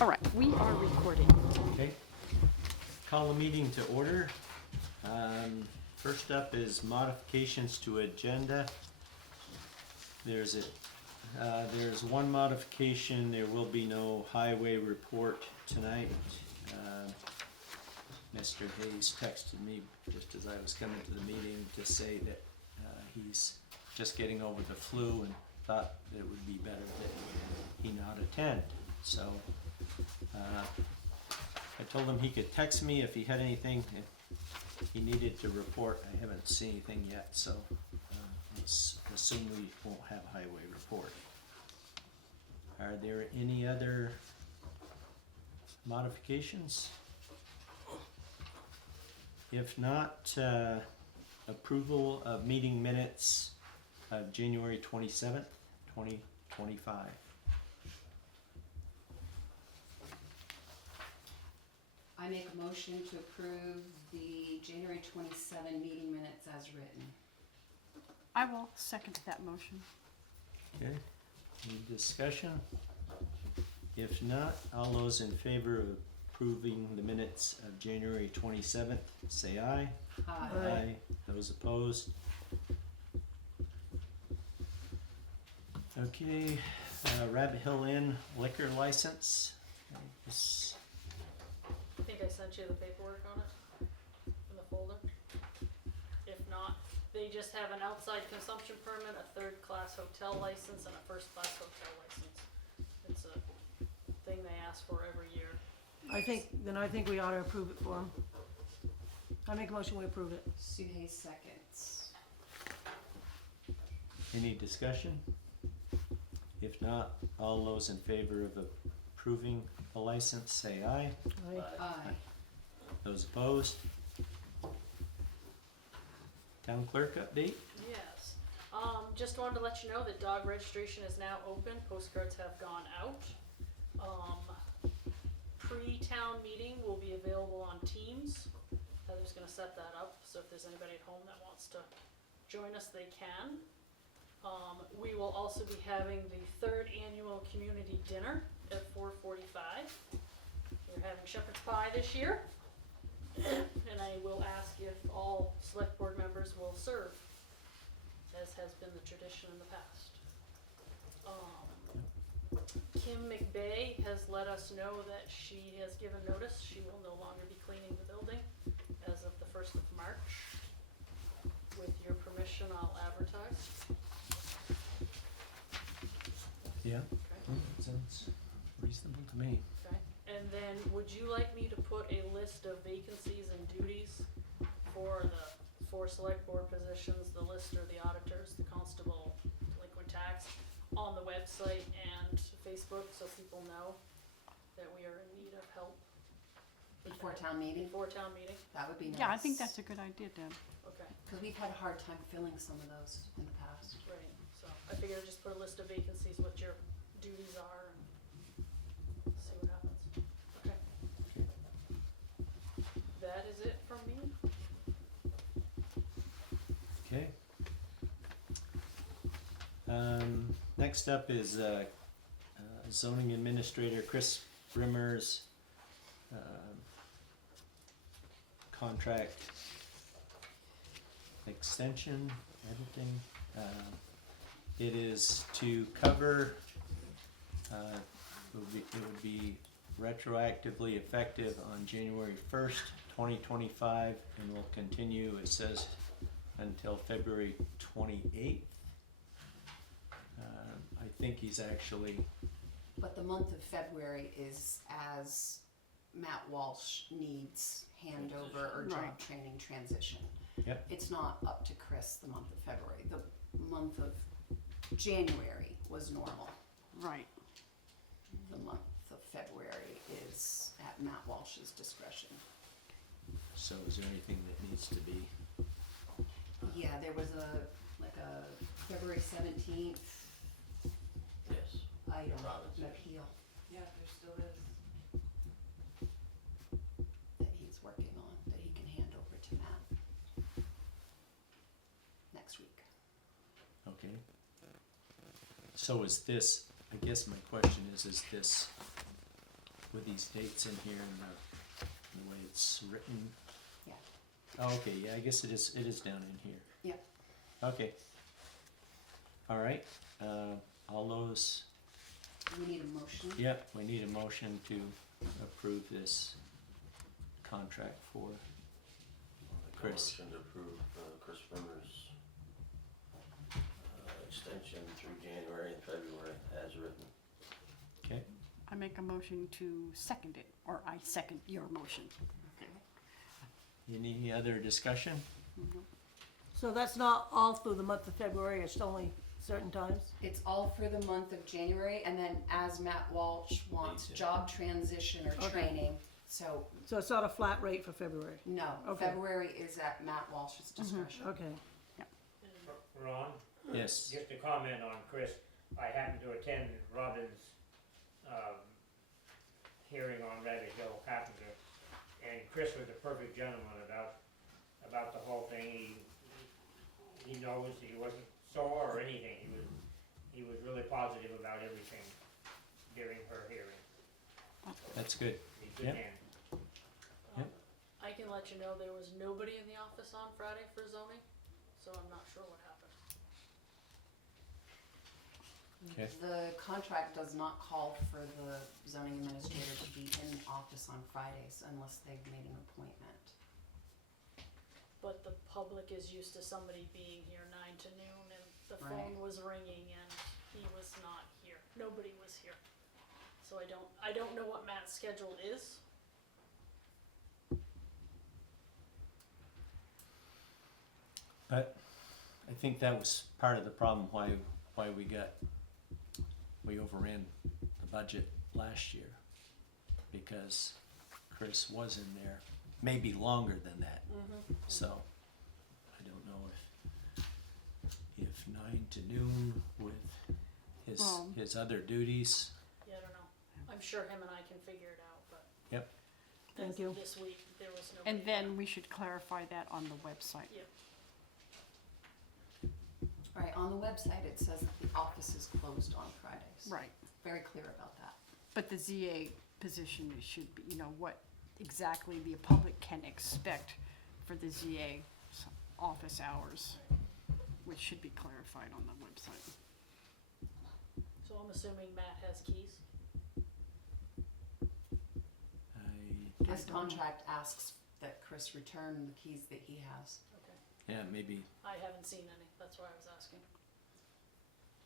All right, we are recording. Okay. Call the meeting to order. First up is modifications to agenda. There's one modification. There will be no highway report tonight. Mr. Hayes texted me just as I was coming to the meeting to say that he's just getting over the flu and thought that it would be better that he not attend. So I told him he could text me if he had anything he needed to report. I haven't seen anything yet, so assume we won't have a highway report. Are there any other modifications? If not, approval of meeting minutes of January 27th, 2025. I make a motion to approve the January 27 meeting minutes as written. I will second that motion. Okay, any discussion? If not, all those in favor of approving the minutes of January 27th, say aye. Aye. Those opposed? Okay, Rabbit Hill Inn liquor license. I think I sent you the paperwork on it in the folder. If not, they just have an outside consumption permit, a third-class hotel license, and a first-class hotel license. It's a thing they ask for every year. I think we ought to approve it for them. I make a motion, we approve it. Sue Hayes seconds. Any discussion? If not, all those in favor of approving a license, say aye. Aye. Aye. Those opposed? Town clerk update? Yes. Just wanted to let you know that dog registration is now open. Postcards have gone out. Pre-town meeting will be available on Teams. Heather's gonna set that up, so if there's anybody at home that wants to join us, they can. We will also be having the third annual community dinner at 4:45. We're having shepherd's pie this year. And I will ask if all select board members will serve, as has been the tradition in the past. Kim McBay has let us know that she has given notice she will no longer be cleaning the building as of the 1st of March. With your permission, I'll advertise. Yeah. Okay. Sounds reasonable to me. Okay, and then would you like me to put a list of vacancies and duties for the 4 select board positions, the lister, the auditors, the constable, delinquent tax, on the website and Facebook so people know that we are in need of help? Before town meeting? Before town meeting, That would be nice. Yeah, I think that's a good idea, Deb. okay, Because we've had a hard time filling some of those in the past. right, so I figured I'd just put a list of vacancies, what your duties are, and see what happens. Okay. That is it from me. Okay. Next up is zoning administrator Chris Brimmer's contract extension, editing. It is to cover, it would be retroactively effective on January 1st, 2025, and will continue, it says, until February 28th. I think he's actually, But the month of February is as Matt Walsh needs handover or job Right. training transition. Yep. It's not up to Chris the month of February. The month of January was normal. Right. The month of February is at Matt Walsh's discretion. so is there anything that needs to be, Yeah, there was a February 17th Yes. item, Province. an appeal Yeah, there still is. that he's working on, that he can hand over to Matt next week. okay? So is this, I guess my question is this with these dates in here and the way it's written. Yeah. Oh, okay, yeah, I guess it is down in here. Yeah. Okay. All right, all those, We need a motion. yep, we need a motion to approve this contract for, Make a Chris. Motion to approve Chris Brimmer's extension through January and February as written. okay, I make a motion to second it, or I second your motion. any other discussion? So that's not all through the month of February, it's only certain times? It's all for the month of January, and then as Matt Walsh wants Needs it. job transition or Okay. training, so So it's not a flat rate for February? no, Okay. February is at Matt Walsh's discretion. Okay. Ron, Yes, just a comment on Chris. I happened to attend Robin's, hearing on Rabbit Hill Carpenter, and Chris was a perfect gentleman about the whole thing. He knows he wasn't sore or anything. He was really positive about everything during her hearing. that's good. He's a good Yep. man. Yep. I can let you know there was nobody in the office on Friday for zoning, so I'm not sure what happened. Okay. The contract does not call for the zoning administrator to be in the office on Fridays unless they've made an appointment. But the public is used to somebody being here 9 to noon, and the Right. phone was ringing, and he was not here. Nobody was here. So I don't know what Matt's schedule is. But I think that was part of the problem why we overran the budget last year. Because Chris was in there, maybe longer than that. So, I don't know if 9 to noon with his other duties. Yeah, I don't know. I'm sure him and I can figure it out, but. Yep. Thank you. This week, there was nobody. And then we should clarify that on the website. Yep. Right, on the website, it says that the office is closed on Fridays. Right, Very clear about that. but the ZA position should be, what exactly the public can expect for the ZA office hours, which should be clarified on the website. So I'm assuming Matt has keys. His I don't know. contract asks that Chris return the keys that he has. Okay. Yeah, maybe, I haven't seen any, that's why I was asking.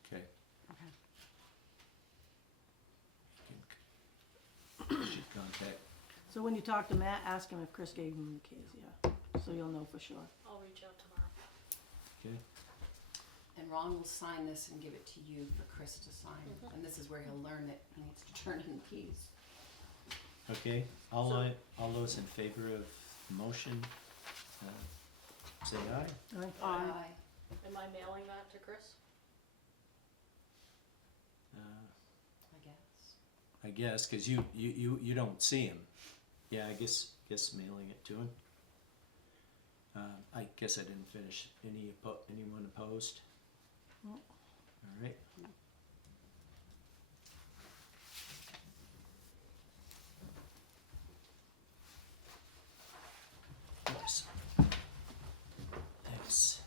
okay. Okay. Should contact, So when you talk to Matt, ask him if Chris gave him the keys, yeah, so you'll know for sure. I'll reach out tomorrow. okay, And Ron will sign this and give it to you for Chris to sign. Mhm. And this is where he'll learn that he needs to turn in the keys. okay, all So- those in favor of the motion, say aye. All right. Aye. Am I mailing that to Chris? I guess. I guess, cause you don't see him. Yeah, I guess mailing it to him. I guess I didn't finish, anyone opposed? No. Alright. Oops. Thanks.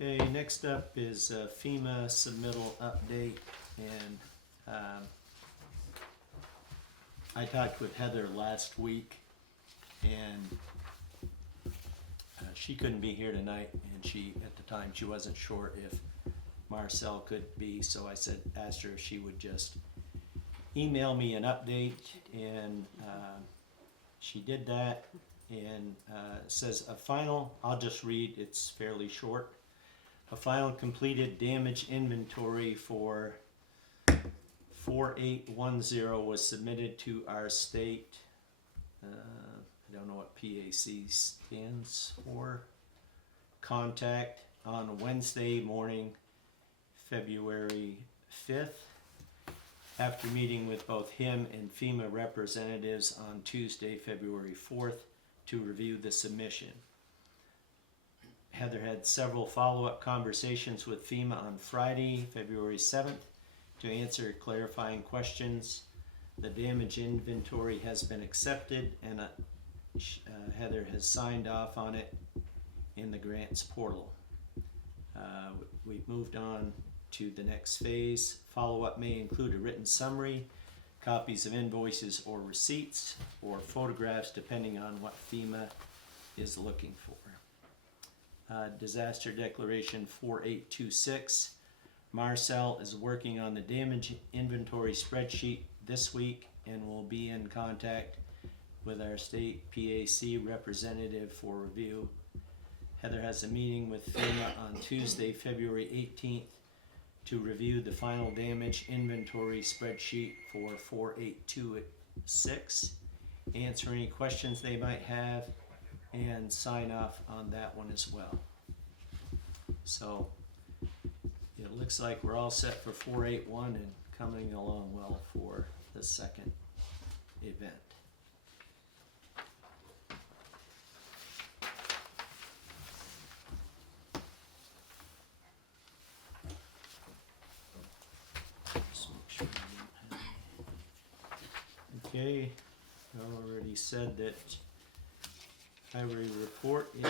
Okay, next up is FEMA submittal update, and I talked with Heather last week, and she couldn't be here tonight, and at the time, she wasn't sure if Marcel could be, so I asked her if she would just email me an update, and she did that, and it says a final, I'll just read, it's fairly short. A final completed damage inventory for 4810 was submitted to our state. I don't know what PAC stands for. Contact on Wednesday morning, February 5th. After meeting with both him and FEMA representatives on Tuesday, February 4th to review the submission. Heather had several follow-up conversations with FEMA on Friday, February 7th, to answer clarifying questions. The damage inventory has been accepted and Heather has signed off on it in the grants portal. We've moved on to the next phase. Follow-up may include a written summary, copies of invoices or receipts, or photographs depending on what FEMA is looking for. Disaster Declaration 4826. Marcel is working on the damage inventory spreadsheet this week and will be in contact with our state PAC representative for review. Heather has a meeting with FEMA on Tuesday, February 18th to review the final damage inventory spreadsheet for 4826, answer any questions they might have, and sign off on that one as well. So it looks like we're all set for 481 and coming along well for the second event. Just make sure I don't have- Okay, I already said that highway report is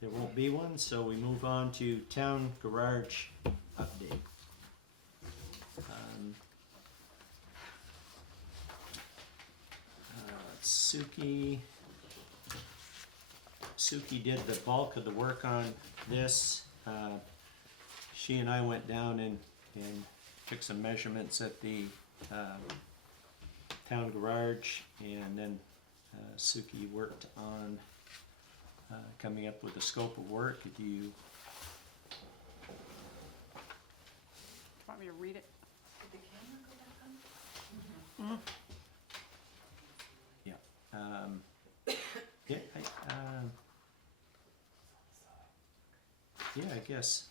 there won't be one, so we move on to town garage update. Suki did the bulk of the work on this. She and I went down and took some measurements at the town garage, and then Suki worked on coming up with a scope of work. Do you Want me to read it? Did the camera go back on? yeah, I guess.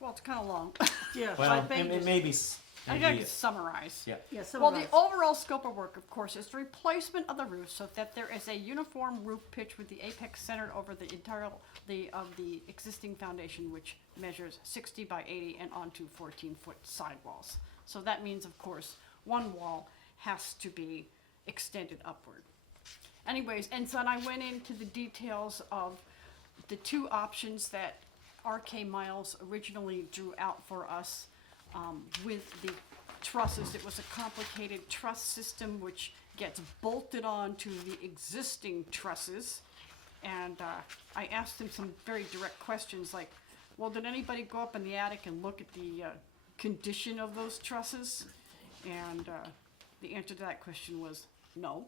Well, it's kind of long. Yeah, Well, 5 pages. it maybe. I gotta summarize. Yeah. Yeah, Well, summarize. the overall scope of work, of course, is the replacement of the roof so that there is a uniform roof pitch with the apex centered over the entire of the existing foundation, which measures 60 by 80 and onto 14-foot sidewalls. So that means, of course, one wall has to be extended upward. Anyways, and so then I went into the details of the two options that RK Miles originally drew out for us. With the trusses, it was a complicated truss system which gets bolted onto the existing trusses. And I asked him some very direct questions like, well, did anybody go up in the attic and look at the condition of those trusses? And the answer to that question was no.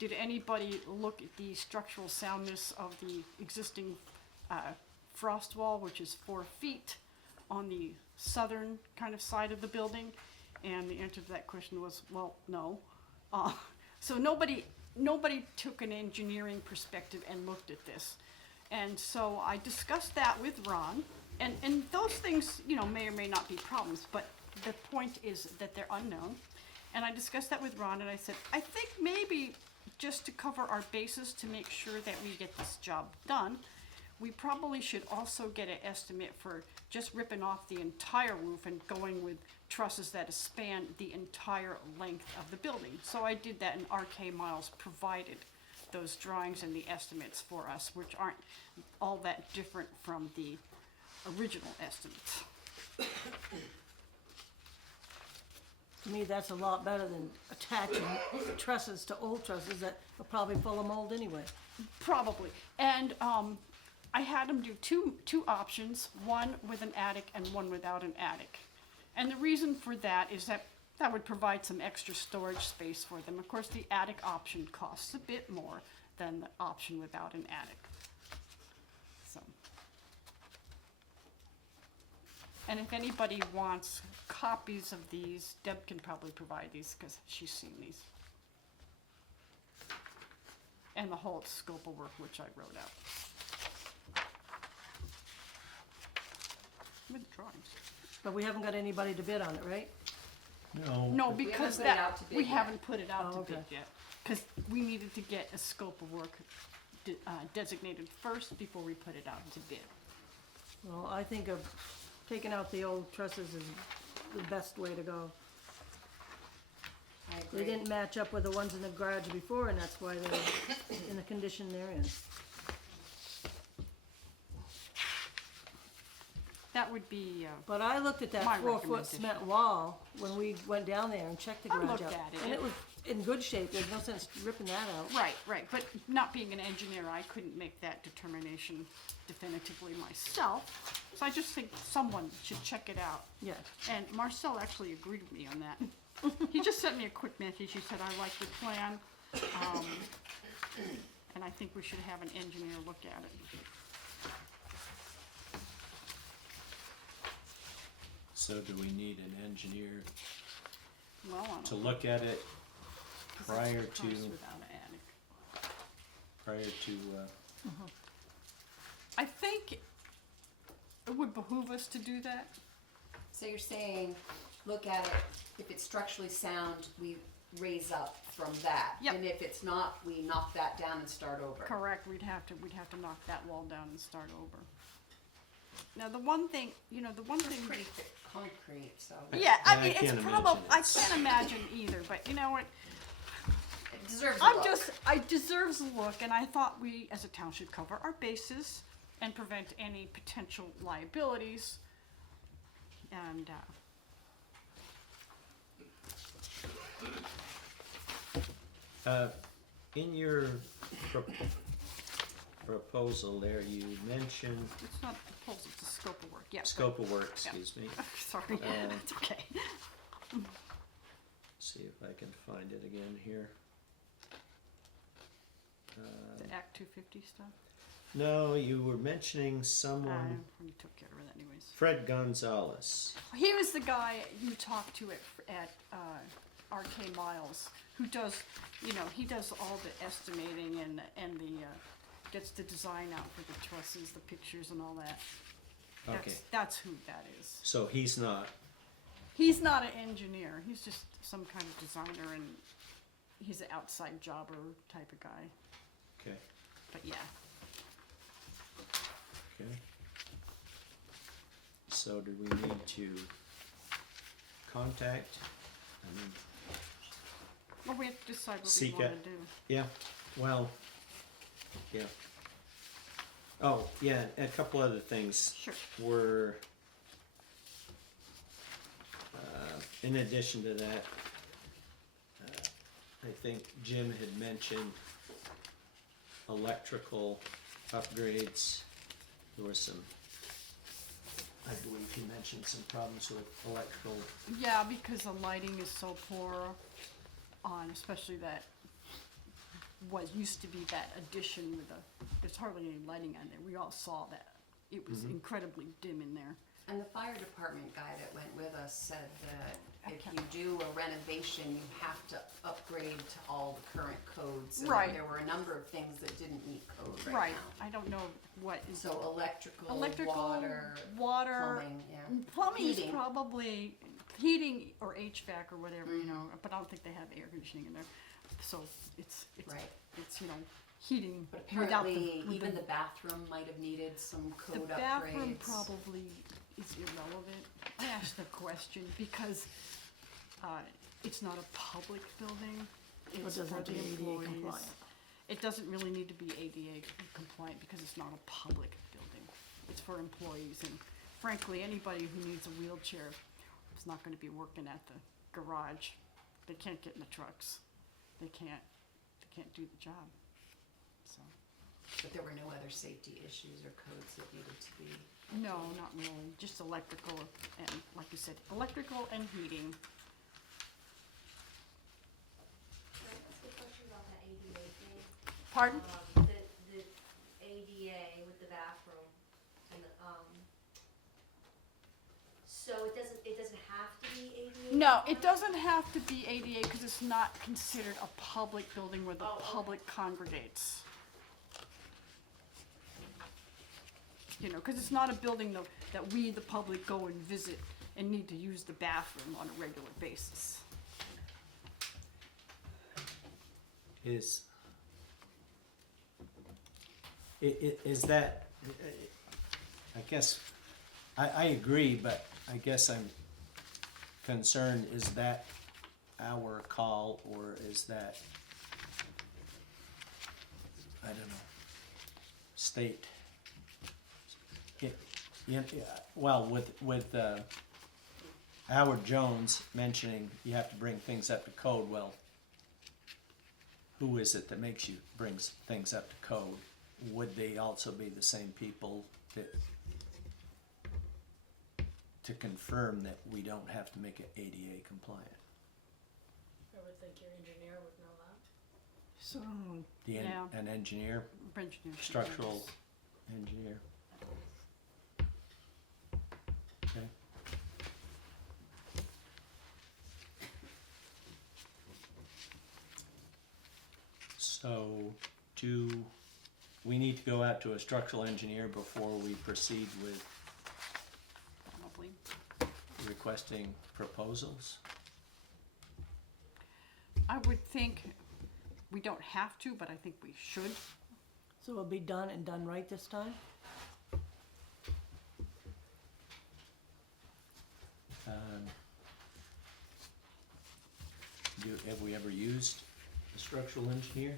Did anybody look at the structural soundness of the existing frost wall, which is 4 feet on the southern kind of side of the building? And the answer to that question was, well, no. So nobody took an engineering perspective and looked at this. And so I discussed that with Ron, and those things, may or may not be problems, but the point is that they're unknown. And I discussed that with Ron, and I said, I think maybe just to cover our bases to make sure that we get this job done, we probably should also get an estimate for just ripping off the entire roof and going with trusses that span the entire length of the building. So I did that, and RK Miles provided those drawings and the estimates for us, which aren't all that different from the original estimates. To me, that's a lot better than attaching trusses to old trusses that are probably full of mold anyway. Probably. And I had them do two options, one with an attic and one without an attic. And the reason for that is that would provide some extra storage space for them. Of course, the attic option costs a bit more than the option without an attic. So. And if anybody wants copies of these, Deb can probably provide these because she's seen these. And the whole scope of work which I wrote out. With drawings. But we haven't got anybody to bid on it, right? No. No, because put it out to bid we yet. haven't put it out Oh, to okay. bid yet. Because we needed to get a scope of work designated first before we put it out to bid. Well, I think of taking out the old trusses is the best way to go. I They agree. didn't match up with the ones in the garage before, and that's why they're in the condition they're in. That would be, But I looked at My that 4-foot recommendation. cement wall when we went down there and checked the I garage looked out. at it. And it was in good shape, there's no sense ripping that out. right, but not being an engineer, I couldn't make that determination definitively myself. So I just think someone should check it out. Yeah, And Marcel actually agreed with me on that. He just sent me a quick message. He said, I like your plan. And I think we should have an engineer look at it. So do we need an engineer Well, I to don't look at it 'cause that's prior the price to, without an attic. prior to, I think it would behoove us to do that. So you're saying, look at it, if it's structurally sound, we raise up from that. Yep. And if it's not, we knock that down and start over. Correct, we'd have to knock that wall down and start over. Now, the one thing, the one It's thing. pretty thick concrete, so Yeah, I I mean, it's can't probably, imagine I it's- can't imagine either, but you know what? it deserves a look. I deserves a look, and I thought we, as a town, should cover our bases and prevent any potential liabilities. And, in your proposal there, you mentioned it's not a proposal, it's a scope of work, yeah. scope of work, Yeah. excuse me. Sorry, it's okay. See if I can find it again here. The Act 250 stuff, No, you were mentioning someone, we took care of it anyways. Fred Gonzalez. He was the guy you talked to at RK Miles, who does, he does all the estimating and the, gets the design out for the trusses, the pictures and all that. Okay, That's who that is. so he's not, He's not an engineer, he's just some kind of designer and he's an outside jobber type of guy, okay, but yeah. okay. So do we need to contact, I mean, Well, we have to decide what we Seek wanna it. do. yeah, well, yeah. Oh, yeah, a couple other things. Sure. Were, in addition to that, I think Jim had mentioned electrical upgrades. There were some, I believe he mentioned some problems with electrical. Yeah, because the lighting is so poor on, especially that, what used to be that addition with there's hardly any lighting on there. We all saw that. It was Mhm. incredibly dim in there. And the fire department guy that went with us said that if Okay. you do a renovation, you have to upgrade to all the current codes. And Right. there were a number of things that didn't meet code right Right, now. I don't know what is. So electrical, Water, plumbing, yeah. Plumbing is Heating. probably heating or HVAC or whatever, but I don't think they have air conditioning in there. So it's Right. it's heating But without apparently, with even the bathroom might have needed some the code bathroom upgrades. probably is irrelevant. I asked the question because it's not a public building. it It's doesn't for have to the be ADA employees. compliant. It doesn't really need to be ADA compliant because it's not a public building. It's for employees and frankly, anybody who needs a wheelchair is not gonna be working at the garage. They can't get in the trucks. They can't do the job, so. But there were no other safety issues or codes that needed to be. No, not really, just electrical and, like you said, electrical and heating. Can I ask a question about that ADA thing? Pardon? The ADA with the bathroom and the, so it doesn't have to be ADA? No, it doesn't have to be ADA because it's not considered a public building where the Oh, okay. public congregates. Because it's not a building that we, the public, go and visit and need to use the bathroom on a regular basis. Is is that, I guess, I agree, but I guess I'm concerned, is that our call, or is that, I don't know, state? Well, with Howard Jones mentioning you have to bring things up to code, well, who is it that makes you brings things up to code? Would they also be the same people that, to confirm that we don't have to make it ADA compliant? I would think your engineer would know that. So, An engineer, Engineer should know structural this. engineer. Okay. So, do we need to go out to a structural engineer before we proceed with Probably. requesting proposals? I would think we don't have to, but I think we should. so it'll be done and done right this time? Have we ever used a structural engineer?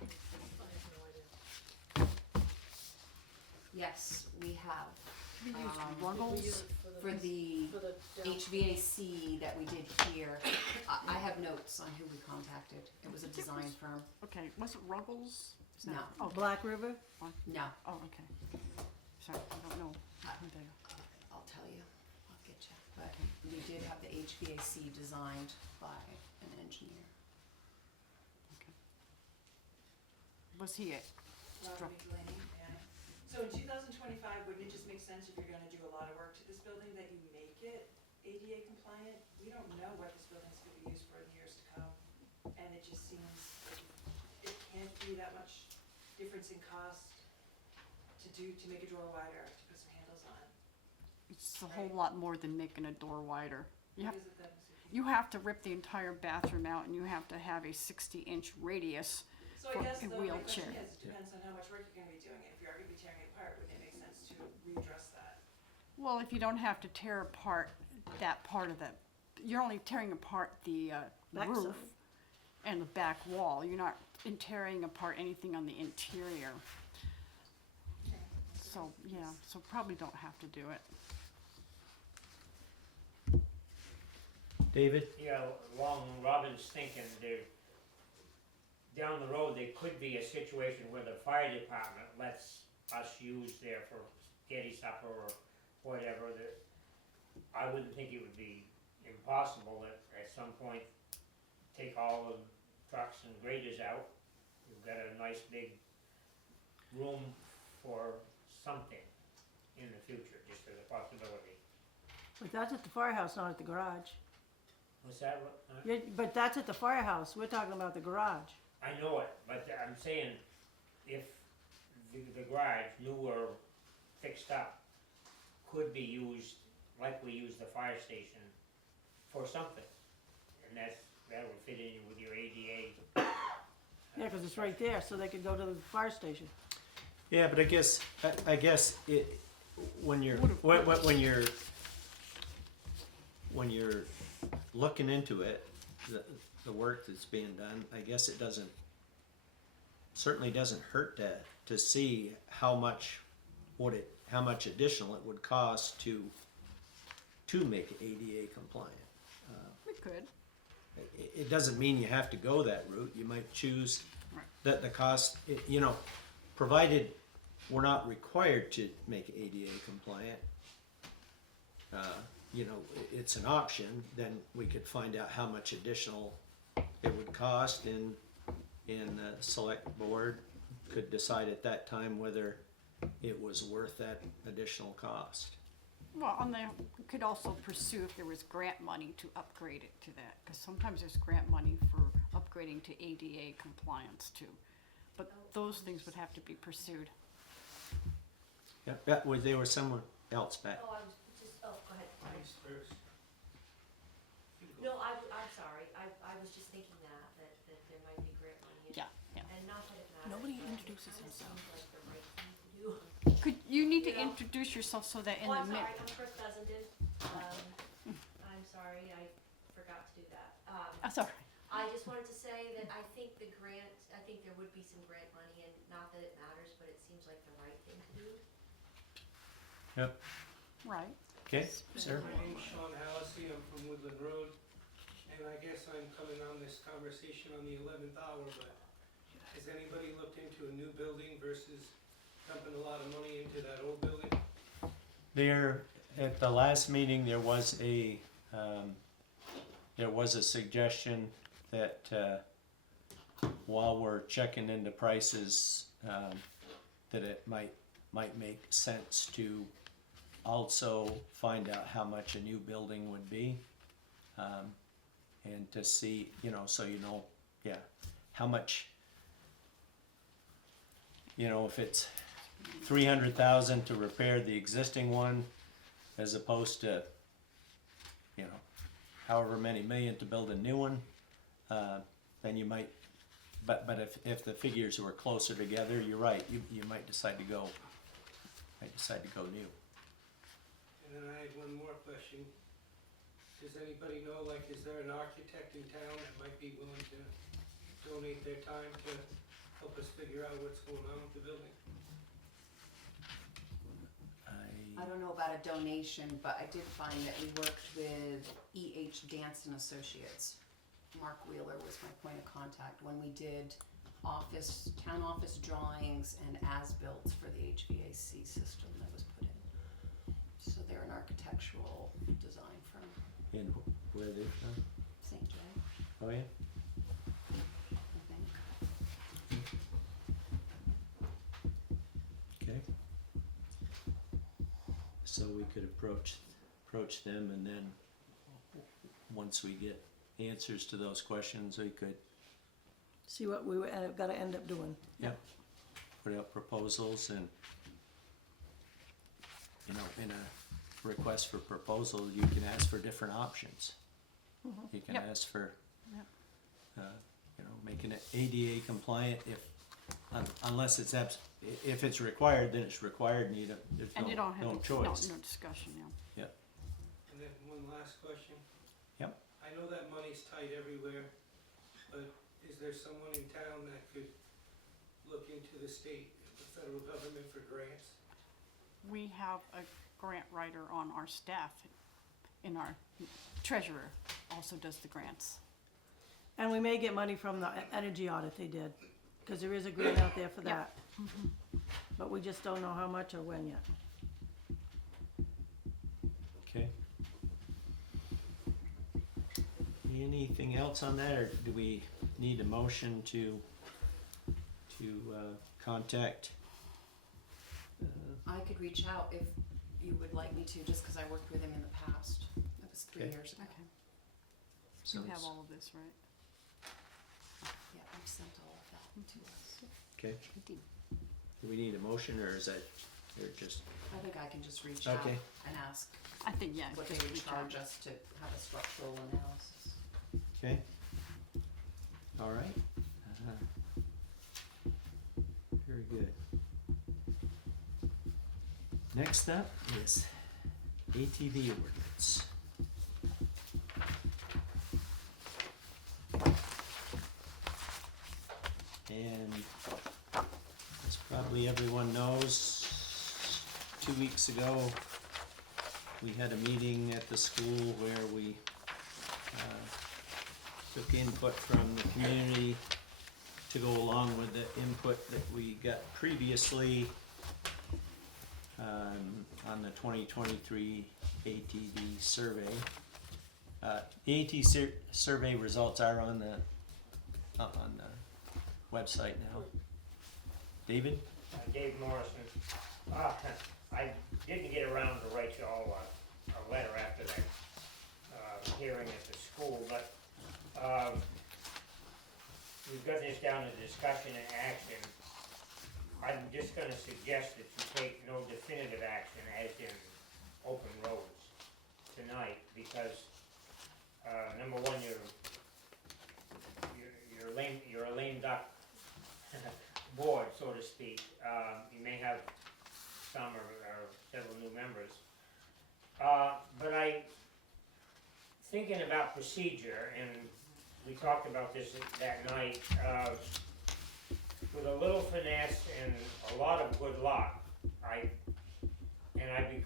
I have no idea. Yes, we have. We use Um, We Ruggles. use it For the for the down- HVAC that we did here, I have notes on who we contacted. It was a design firm. Okay, was it Ruggles? Is that- No. Oh, Black River? No, oh, okay. Sorry, I don't know who they are. I'll tell you, I'll get you. But we did have the HVAC designed by an engineer. Was he it? Robert McLean, yeah. So in 2025, wouldn't it just make sense if you're gonna do a lot of work to this building that you make it ADA compliant? We don't know what this building's gonna be used for in years to come, and it just seems like it can't be that much difference in cost to make a door wider, to put some handles on. It's a whole lot more than making a door wider. You What have, is it then, Suki? you have to rip the entire bathroom out and you have to have a 60-inch radius. So for I guess a though, my question wheelchair. is, it depends on how much work you're gonna be doing, and if you are gonna be tearing it apart, wouldn't it make sense to readdress that? Well, if you don't have to tear apart that part of the, you're only tearing apart the Backside. roof and the back wall. You're not tearing apart anything on the interior. So, yeah, so probably don't have to do it. David? Yeah, along Robin's thinking, there, down the road, there could be a situation where the fire department lets us use there for getty supper or whatever, that I wouldn't think it would be impossible at some point, take all the trucks and graders out. We've got a nice big room for something in the future, just as a possibility. But that's at the firehouse, not at the garage. What's that, huh? Yeah, but that's at the firehouse, we're talking about the garage. I know it, but I'm saying if the garage, new or fixed up, could be used like we use the fire station for something. And that would fit in with your ADA. Yeah, 'cause it's right there, so they could go to the fire station. Yeah, but I guess it, when you're when you're looking into it, the work that's being done, I guess it certainly doesn't hurt to see how much additional it would cost to make it ADA compliant. We could. It doesn't mean you have to go that route. You might choose Right. that the cost, provided we're not required to make it ADA compliant, it's an option, then we could find out how much additional it would cost, and the select board could decide at that time whether it was worth that additional cost. Well, we could also pursue if there was grant money to upgrade it to that, because sometimes there's grant money for upgrading to ADA compliance too. But those things would have to be pursued. Yeah, there was someone else back. Oh, I was just, go ahead. No, I'm sorry, I was just thinking that there might be grant money. Yeah. And not that it matters. Nobody but it introduces kinda himself. seems like the right thing to do. You need to You know. introduce yourself so that in Oh, the I'm sorry, minute. I'm Chris Fessenden. do that. That's all right. I just wanted to say that I think the grant, I think there would be some grant money, and not that it matters, but it seems like the right thing to do. Right. Okay, sir? My name's Sean Hallisey, I'm from Woodland Road, and I guess I'm coming on this conversation on the 11th hour, but has anybody looked into a new building versus dumping a lot of money into that old building? There, at the last meeting, there was a suggestion that, while we're checking into prices, that it might make sense to also find out how much a new building would be, and to see, so yeah, how much, if it's 300,000 to repair the existing one, as opposed to, however many million to build a new one, then you might, but if the figures were closer together, you're right, you might decide to go new. And then I had one more question. Does anybody know, is there an architect in town that might be willing to donate their time to help us figure out what's going on with the building? I don't know about a donation, but I did find that we worked with E.H. Dance and Associates. Mark Wheeler was my point of contact when we did town office drawings and as-built for the HVAC system that was put in. So they're an architectural design firm, And where are they from? St. Jay, Oh, yeah? I think. Okay. So we could approach them, and then once we get answers to those questions, we could See what we were, gotta end up doing. put out proposals, and in a request for proposal, you can ask for different options. You can Yep. ask for Yep. making it ADA compliant unless it's if it's required, then it's required, and there's And you don't have no to, choice. no discussion, And then one last question. Yep. I know that money's tight everywhere, but is there someone in town that could look into the state, the federal government for grants? We have a grant writer on our staff, and our treasurer also does the grants. And we may get money from the energy audit they did, cause there is a grant out there for that. But we just don't know how much or when yet. Okay. Anything else on that, or do we need a motion to contact? I could reach out if you would like me to, just because I worked with him in the past. That was 3 Okay. years ago. Okay. So You have it's- all of this, right? Yeah, I sent all of that to us. Okay, I did. do we need a motion, or is that, or just, I think I can just reach out Okay. and ask I think, yeah. what they just would reach out. charge us to have a structural analysis. okay? All right. Very good. Next up is ATV ordinance. And as probably everyone knows, 2 weeks ago, we had a meeting at the school where we took input from the community to go along with the input that we got previously on the 2023 ATV survey. The survey results are on the website now. David? Dave Morrison. I didn't get around to write you all a letter after that hearing at the school, but we've got this down to discussion and action. I'm just gonna suggest that you take no definitive action, as in open roads, tonight, because number one, you're a lame duck board, so to speak. You may have some or several new members. But thinking about procedure, and we talked about this that night, with a little finesse and a lot of good luck, I'd be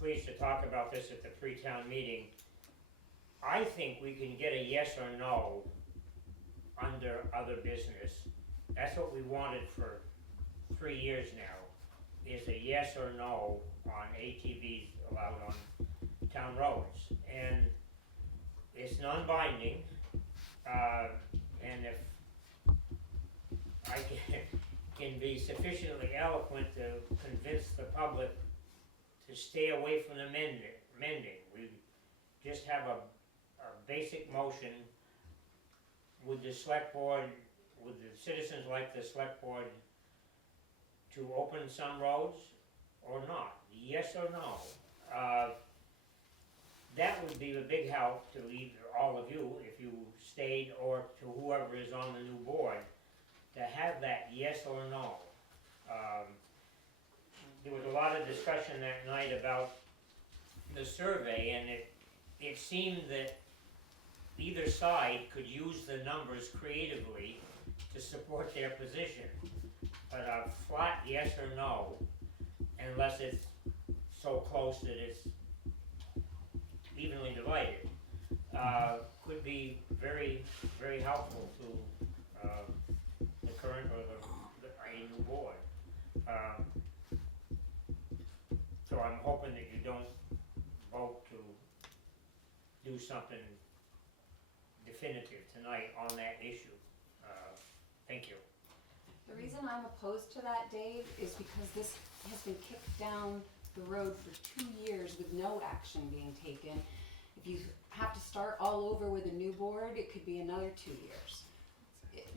pleased to talk about this at the pre-town meeting. I think we can get a yes or no under other business. That's what we wanted for 3 years now, is a yes or no on ATVs allowed on town roads. And it's non-binding, and if I can be sufficiently eloquent to convince the public to stay away from the mending. We just have a basic motion. Would the select board, would the citizens like the select board to open some roads or not? Yes or no? That would be a big help to either all of you, if you stayed, or to whoever is on the new board, to have that yes or no. There was a lot of discussion that night about the survey, and it seemed that either side could use the numbers creatively to support their position. But a flat yes or no, unless it's so close that it's evenly divided, could be very, very helpful to the current or a new board. So I'm hoping that you don't vote to do something definitive tonight on that issue. Thank you. The reason I'm opposed to that, Dave, is because this has been kicked down the road for 2 years with no action being taken. If you have to start all over with a new board, it could be another 2 years.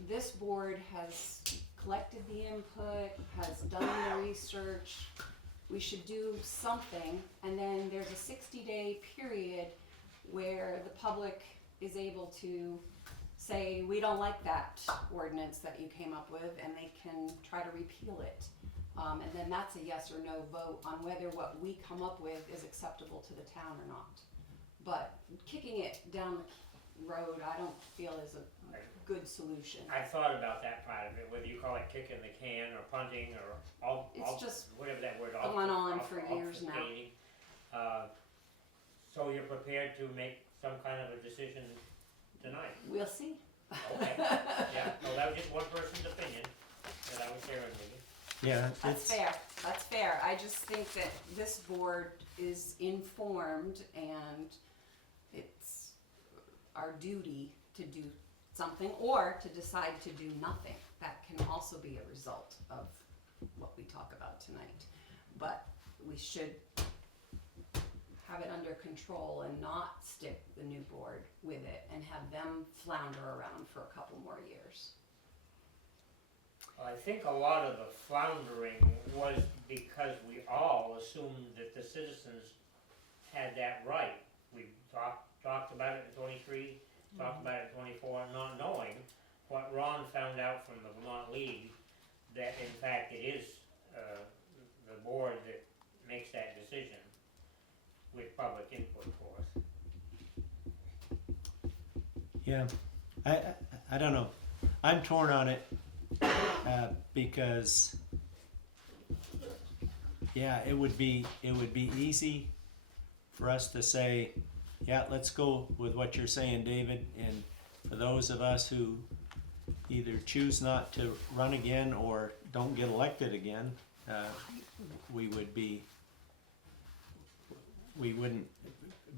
This board has collected the input, has done the research. We should do something, and then there's a 60-day period where the public is able to say, we don't like that ordinance that you came up with, and they can try to repeal it. And then that's a yes or no vote on whether what we come up with is acceptable to the town or not. But kicking it down the road, I don't feel is a good solution. I thought about that part of it, whether you call it kicking the can or punting or It's just whatever that word. going on for years now. So you're prepared to make some kind of a decision tonight? We'll see. Okay, yeah, well, that was just one person's opinion that I was sharing with you. Yeah, That's fair, that's fair. I just think that this board is informed, and it's our duty to do something or to decide to do nothing. That can also be a result of what we talk about tonight. But we should have it under control and not stick the new board with it and have them flounder around for a couple more years. I think a lot of the floundering was because we all assumed that the citizens had that right. We talked about it in 23, talked about it in 24, not knowing what Ron found out from the Vermont League, that in fact it is the board that makes that decision with public input, of course. yeah. I don't know. I'm torn on it because, yeah, it would be easy for us to say, yeah, let's go with what you're saying, David. And for those of us who either choose not to run again or don't get elected again, we wouldn't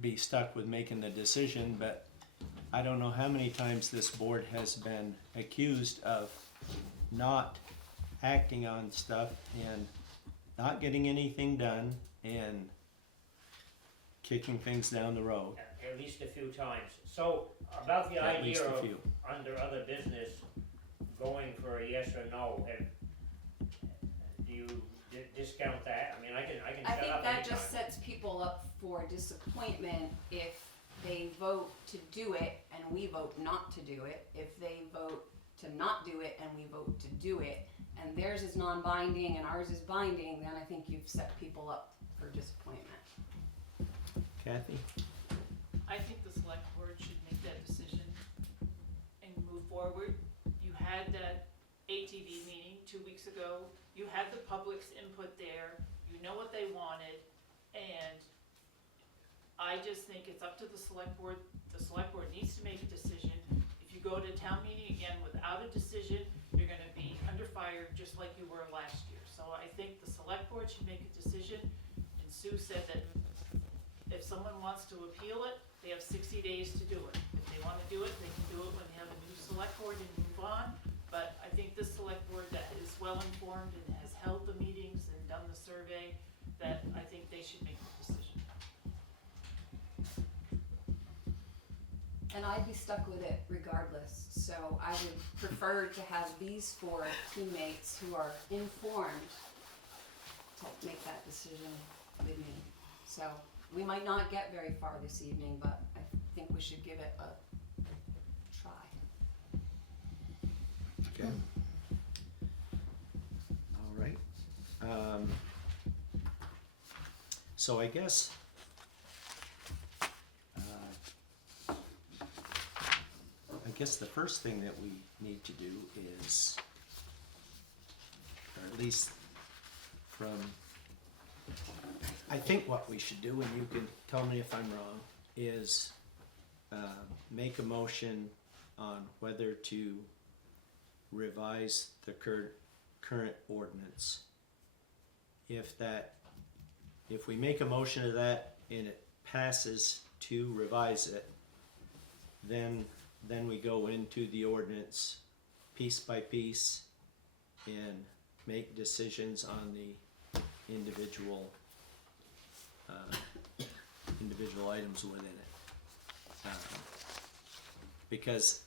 be stuck with making the decision. But I don't know how many times this board has been accused of not acting on stuff and not getting anything done and kicking things down the road. At least a few times. So about the At least idea a of few. under other business going for a yes or no, do you discount that? I mean, I can I shut think up that anytime. just sets people up for disappointment if they vote to do it and we vote not to do it. If they vote to not do it and we vote to do it, and theirs is non-binding and ours is binding, then I think you've set people up for disappointment. Kathy? I think the select weeks ago, you had the public's input there, you know what they wanted, and I just think it's up to the select board needs to make a decision. If you go to town meeting again without a decision, you're gonna be under fire just like you were last year. So I think the select board should make a decision, and Sue said that if someone wants to appeal it, they have 60 days to do it. If they wanna do it, they can do it when they have a new select board and move on. But I think this select board that is well-informed and has held the meetings and done the survey, that I think they should make the decision. And I'd be stuck with it regardless, so I would prefer to have these 4 teammates who are informed to make that decision with me. So, we might not get very far this evening, but I think we should give it a try. Okay. All right. So I guess, the first thing that we need to do is, or at least from, I think what we should do, and you can tell me if I'm wrong, is make a motion on whether to revise the current ordinance. If we make a motion to that and it passes to revise it, then we go into the ordinance piece by piece and make decisions on the individual items within it. Because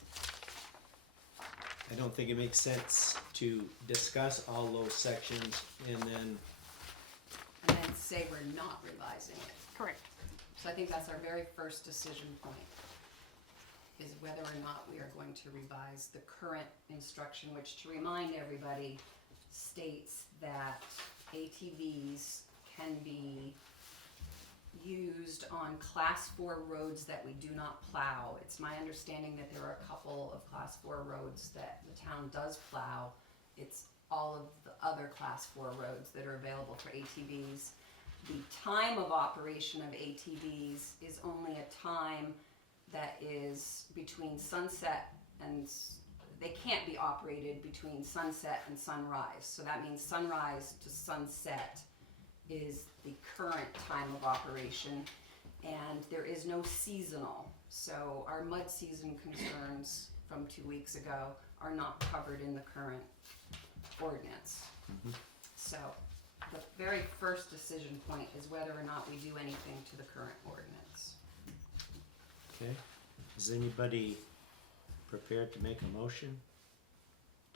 I don't think it makes sense to discuss all those sections and then Say we're not revising it. Correct. So I think that's our very first decision point, is whether or not we are going to revise the current instruction, which, to remind everybody, states that ATVs can be used on class 4 roads that we do not plow. It's my understanding that there are a couple of class 4 roads that the town does plow. It's all of the other class 4 roads that are available for ATVs. The time of operation of ATVs is only a time that is between sunset and, they can't be operated between sunset and sunrise. So that means sunrise to sunset is the current time of operation, and there is no seasonal. So our mud season concerns from 2 weeks ago are not covered in the current ordinance. Mhm. So the very first decision point is whether or not we do anything to the current ordinance. Okay, is anybody prepared to make a motion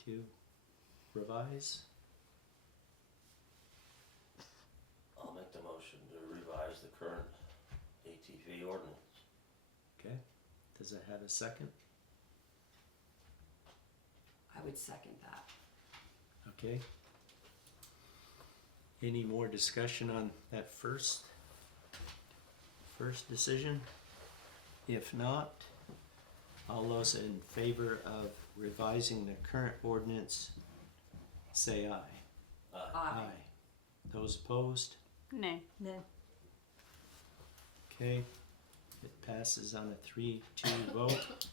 to revise? I'll make the motion to revise the current ATV ordinance. Okay, does it have a second? I would second that. Okay. Any more discussion on that first decision? If not, all those in favor of revising the current ordinance, say aye. Aye. Those opposed? Nay. Then, Okay, it passes on a 3-2 vote.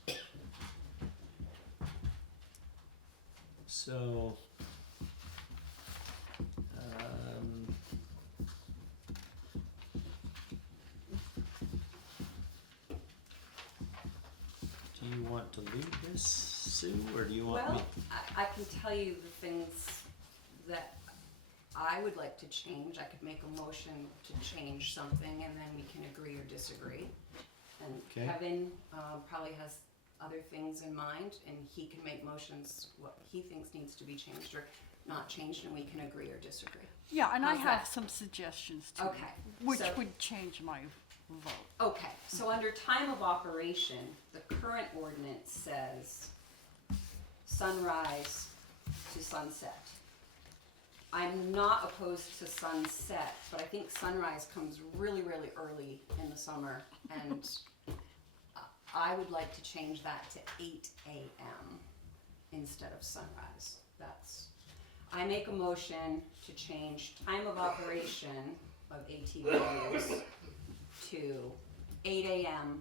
So, do you want to lead this, Sue, or do you want me? Well, I can tell you the things that I would like to change. I could make a motion to change something, and then we can agree or disagree. And Okay. Kevin probably has other things in mind, and he can make motions what he thinks needs to be changed or not changed, and we can agree or disagree. Yeah, and I How's have that? some suggestions too. Okay, Which so- would change my vote. Okay, so under time of operation, the current ordinance says sunrise to sunset. I'm not opposed to sunset, but I think sunrise comes really, really early in the summer, and I would like to change that to 8 a.m. instead of sunrise. I make a motion to change time of operation of ATVs to 8 AM.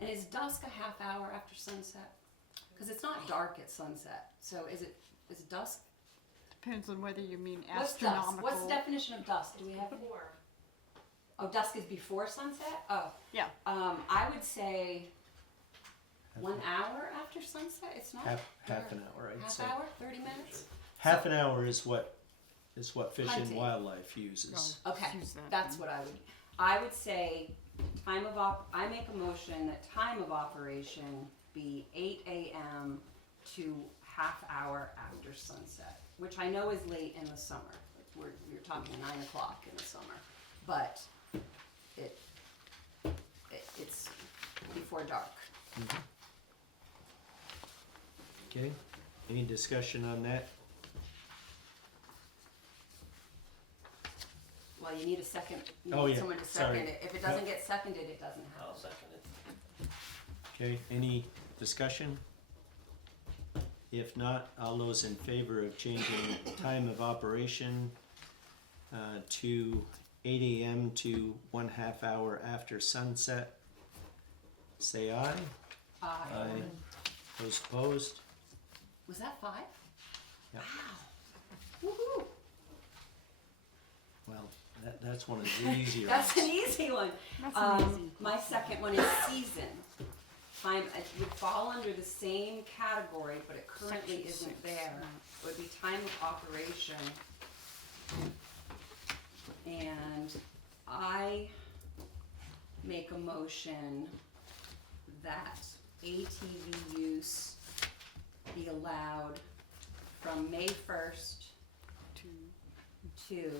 And is dusk a half hour after sunset? Because it's not dark at sunset, so is it dusk? Depends on whether you mean What's dusk? astronomical. What's the definition of dusk? Do we have it? Before. Oh, dusk is before sunset? Oh. Yeah. I would say 1 hour after sunset, it's not? Half an hour, I'd say. Half hour, 30 minutes? Half an hour is what Fish and Hunting. Wildlife uses. Okay, Use that that's then. what I would say I make a motion that time of operation be 8 AM to half hour after sunset, which I know is late in the summer. You're talking 9 o'clock in the summer, but it's before dark. Okay, any discussion on that? Well, you need a second, you Oh, need yeah, someone to sorry. second it. If it doesn't get seconded, it doesn't I'll happen. second it. Okay, any discussion? If not, all those in favor of changing time of operation to 8 AM to 1/2 hour after sunset, say aye. Aye. Those opposed? Was that 5? Yeah. Wow. Woohoo. Well, that's one of the easier That's an ones. easy one. That's an easy. My second one is season. Time, it would fall under the same category, but it currently Section isn't 6, there. right. It would be time of operation. And I make a motion that ATV use be allowed from May 1st to,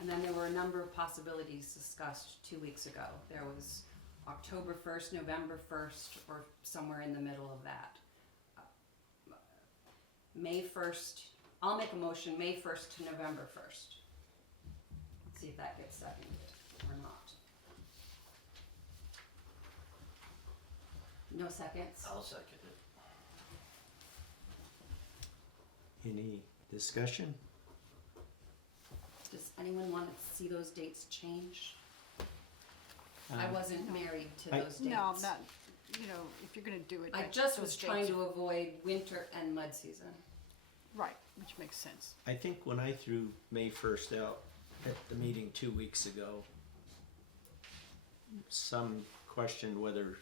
and then there were a number of possibilities discussed 2 weeks ago. There was October 1st, November 1st, or somewhere in the middle of that. May 1st, I'll make a motion, May 1st to November 1st. Let's see if that gets seconded or not. No seconds? I'll second it. Any discussion? Does anyone want to see those dates changed? I Um, wasn't married to I- those dates. No, not, if you're gonna do it. I that- just those was trying dates- to avoid winter and mud season. Right, which makes sense. I think when I threw May 1st out at the meeting 2 weeks ago, some questioned whether,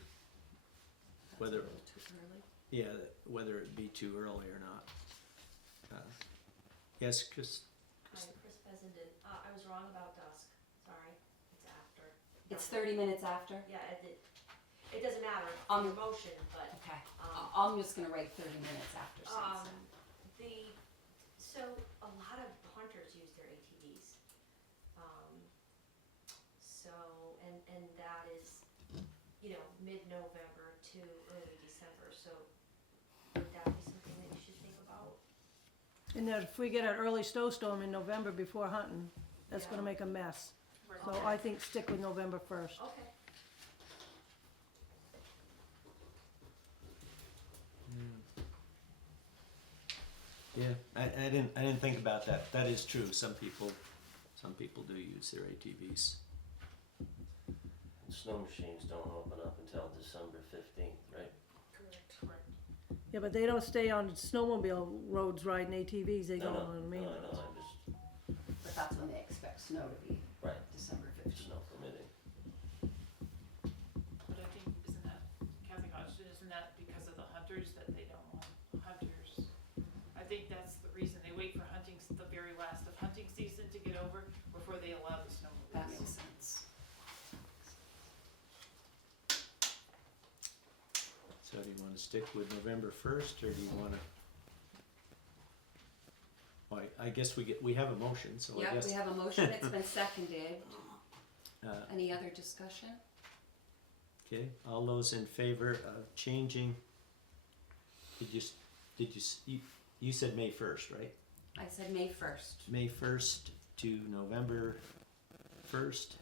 That's a little too early. yeah, whether it'd be too early or not. Yes, Chris? Hi, Chris Fessenden. I was wrong about dusk. Sorry, it's after. It's 30 minutes after? Yeah, it doesn't matter On on your motion, but, Okay. um, I'm just gonna write 30 minutes after sunset. so a lot of hunters use their ATVs. And that is, mid-November to early December, so would that be something that you should think about? And that if we get an early snowstorm in November before hunting, that's gonna Yeah. make a mess. Right. So I think stick with November 1st. Okay. Yeah, I didn't think about that. That is true. Some people do use their ATVs. Snow machines don't open up until December 15th, right? Correct. Yeah, but they don't stay on snowmobile roads riding ATVs, they go No, on the main no, roads. I'm just, But that's when they expect snow to be, right, December 15th. snow permitting. But I think, isn't that, Kathy Hodgson, isn't that because of the hunters, that they don't want hunters? I think that's the reason, they wait for the very last of hunting season to get over before they allow the snowmobiles. That makes sense. So do you want to stick with November 1st, or do you want to? Well, I guess we have a motion, so I Yep, guess. we have a motion, it's been seconded. Uh, Any other discussion? Okay, all those in favor of changing? You said May 1st, right? I said May 1st. May 1st to November 1st,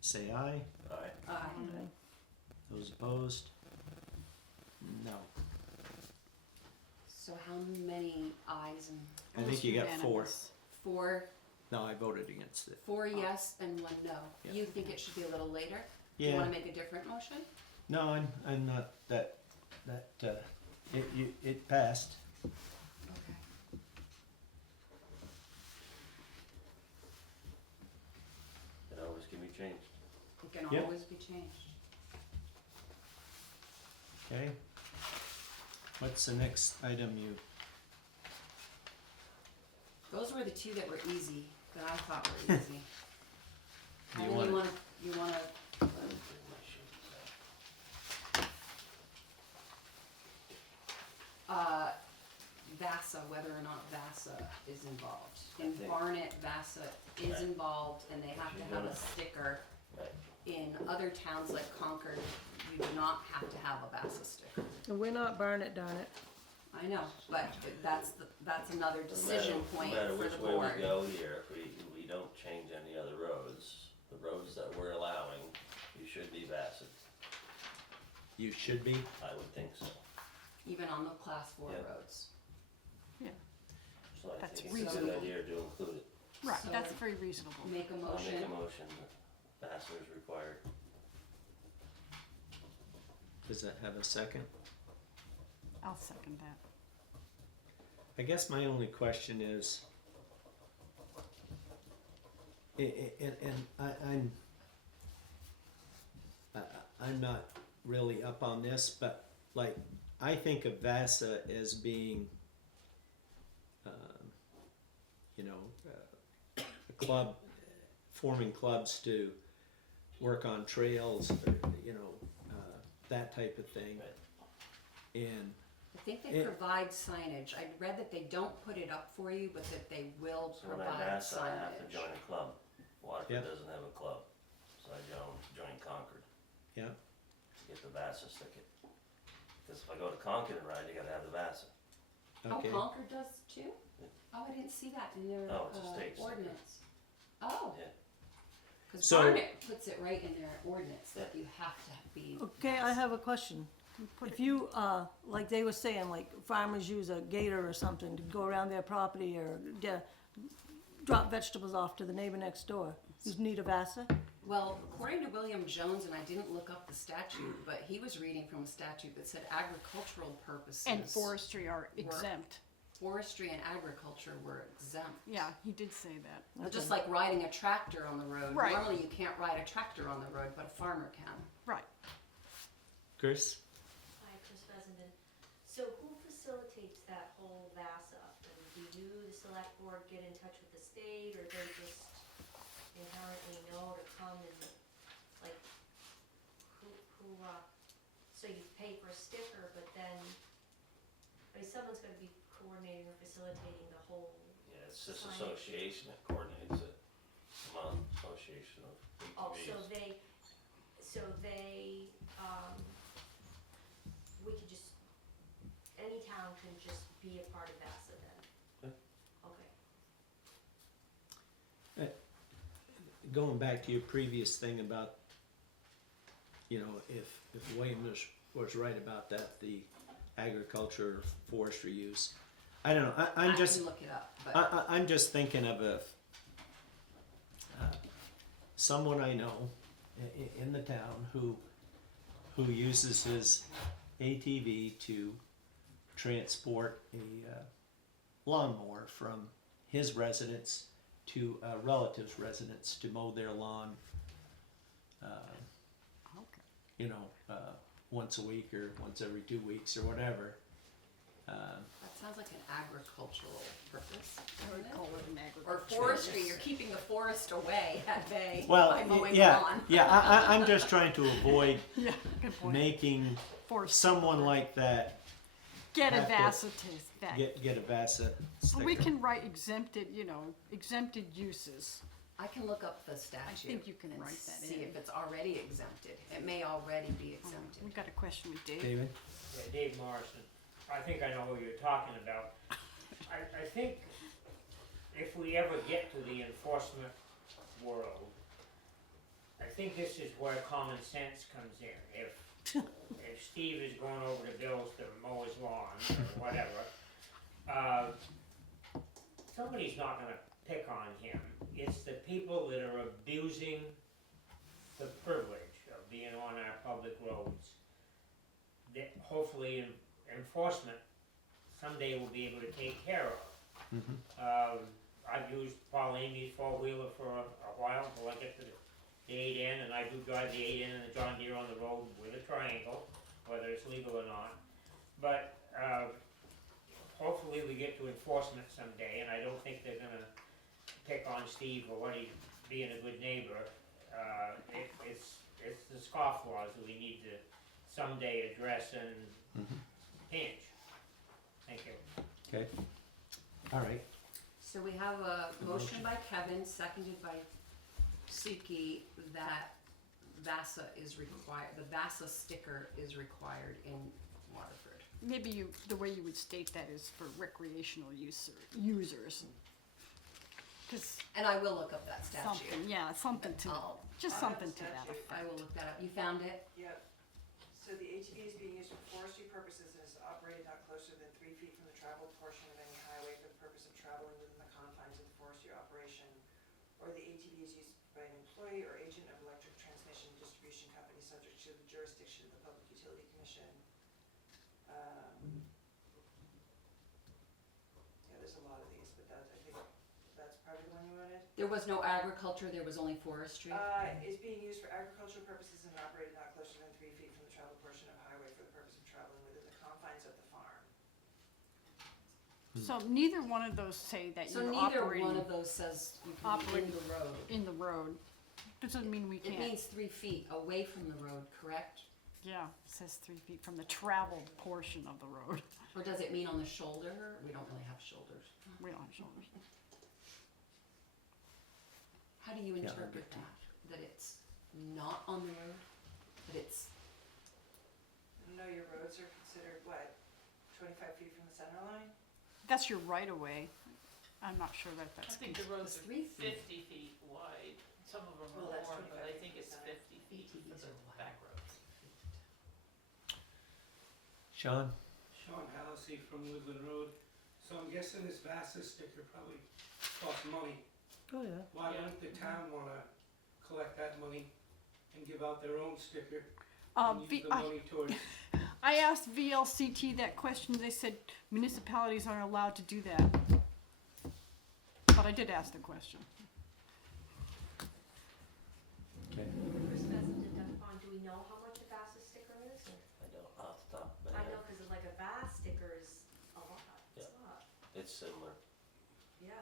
say aye. Alright, Okay. Those opposed? No. So how many ayes and I think you got 4. Unanimous. 4, No, I voted against it. 4 yes and 1 no. Yeah. You think it should be a little later? You Yeah. wanna make a different motion? No, I'm not it passed. Okay. It always can be changed. It can Yep. always be changed. Okay. What's the next item you, Those were the 2 that were easy, that I thought were easy. You And then wanna- you wanna, VASA, whether or not VASA is involved. In think- Barnet, VASA is Right. involved, and they have to have a sticker. Right. In other towns like Concord, you do not have to have a VASA sticker. And we're not Barnet, darn it. I know, but that's another decision point No matter for which the way we board. go here, if we don't change any other roads, the roads that we're allowing, you should be VASA. you should be? I would think so. Even on the class 4 Yeah. roads. So I That's think it's a good reasonable. idea to include it. Right, So- that's very reasonable. Make a I'll make a motion. motion that VASA is required. Does that have a second? I'll second that. I guess my only question is, I'm not really up on this, but like, I think of VASA as being, a club, forming clubs to work on trails, or, that type of thing. And I think they It- provide signage. I read that they don't put it up for you, but that they will So when I provide VASA, I have to signage. join a club. Waterford Yep. doesn't have a club, so I join Concord. Yeah. To get the VASA sticker. Because if I go to Concord and ride, you gotta have the VASA. okay, Oh, Concord does too? Yeah. Oh, I didn't see that in their Oh, it's a state sticker. ordinance. Oh. Yeah. Cause So- Barnet puts it right in their ordinance that you have to be. Okay, I have a question. If you, like they were saying, like farmers use a gator or something to go around their property or drop vegetables off to the neighbor next door, you need a VASA? Well, according to William Jones, and I didn't look up the statute, but he was reading from a statute that said agricultural purposes. And forestry are exempt. Forestry and agriculture were exempt. Yeah, he did say that. Well, just like riding a tractor on the road. Right. Normally you can't ride a tractor on the road, but a farmer can. Right. Chris? Hi, Chris Fessenden. So who facilitates that whole VASA? And do you, the select board, get in touch with the state, or they just inherently know to come and, like, so you pay for a sticker, but then, I mean, someone's gonna be coordinating or facilitating the whole, Yeah, it's this Signage. association that coordinates it. Vermont Association of oh, ATVs. we could just, any town can just be a part of VASA then? Okay. Going back to your previous thing about, if Wayne was right about that, the agriculture, forestry use. I don't know, I I'm just, can look it up, but I'm just thinking of someone I know in the town who uses his ATV to transport a lawnmower from his residence to a relative's residence to mow their lawn, Okay. once a week or once every 2 weeks or whatever. that sounds like an agricultural purpose, I doesn't would it? call it an Or agricultural. forestry, you're keeping the forest away at bay Well, by mowing the yeah, lawn. yeah. I'm just trying to avoid Yeah, good point. making Forestry. someone like that Get a have to VASA to that. get a VASA sticker. We can write exempted, exempted uses. I can look up the statute. think you can and write that see in. if it's already exempted. It may already be exempted. We've got a question with Dave. David? Yeah, Dave Morrison, I think I know who you're talking about. I think if we ever get to the enforcement world, I think this is where common sense comes in. If Steve is going over to Bill's to mow his lawn or whatever, somebody's not gonna pick on him. It's the people that are abusing the privilege of being on our public roads. That hopefully enforcement someday will be able to take care of. I've used Paul Amy's four-wheeler for a while until I get to the 8N, and I do drive the 8N and the John Deere on the road with a triangle, whether it's legal or not. But, hopefully we get to enforcement someday, and I don't think they're gonna pick on Steve for what he's being a good neighbor. It's the scofflaws that we need to someday address and pinch. Thank you. Okay, all right, So we have a motion by Kevin, seconded by Suki, that VASA is required, the VASA sticker is required in Waterford. Maybe the way you would state that is for recreational users. Cause And I will look up that statute. something to, I'll- just I have something to that statute. effect. I will look that up. You found it? Yep. So the ATV is being used for forestry purposes and is operated not closer than 3 feet from the traveled portion of any highway for the purpose of traveling within the confines of the forestry operation. Or the ATV is used by an employee or agent of electric transmission and distribution company subject to the jurisdiction of the Public Utility Commission. Yeah, there's a lot of these, but I think that's probably the one you wanted. There was no agriculture, there was only forestry. Is being used for agricultural purposes and operated not closer than 3 feet from the traveled portion of highway for the purpose of traveling within the confines of the farm. So neither one of those say that So you're neither operating one of those says you can be in the road. in the road. Doesn't mean we It can't. means 3 feet away from the road, correct? Yeah, it says 3 feet from the traveled portion of the road. Or does it mean on the shoulder? We don't really have shoulders. We don't have shoulders. How do you Yeah, interpret that? That it's not on the road? That it's, No, your roads are considered what, 25 feet from the center line? That's your right of way. I'm not sure that I that's. think the roads It's are 3 feet. 50 feet wide, some of them Well, are that's more, but I 25 think it's feet. 50 feet for ATVs the are wide. back roads. Sean? Sean Halsey from Woodland Road. So I'm guessing this VASA sticker probably costs money. Oh, yeah. Why Yeah. don't the town wanna collect that money and give out their own sticker Um, and use the money towards, I asked VLCT that question. They said municipalities aren't allowed to do that. But I did ask the question. Okay. Chris Pheasant and Duck Pond, do we know how much a VASA sticker is? Or- I don't, off the top of my I know, head, cause like a VAS sticker is a lot, it's a lot, it's similar. yeah,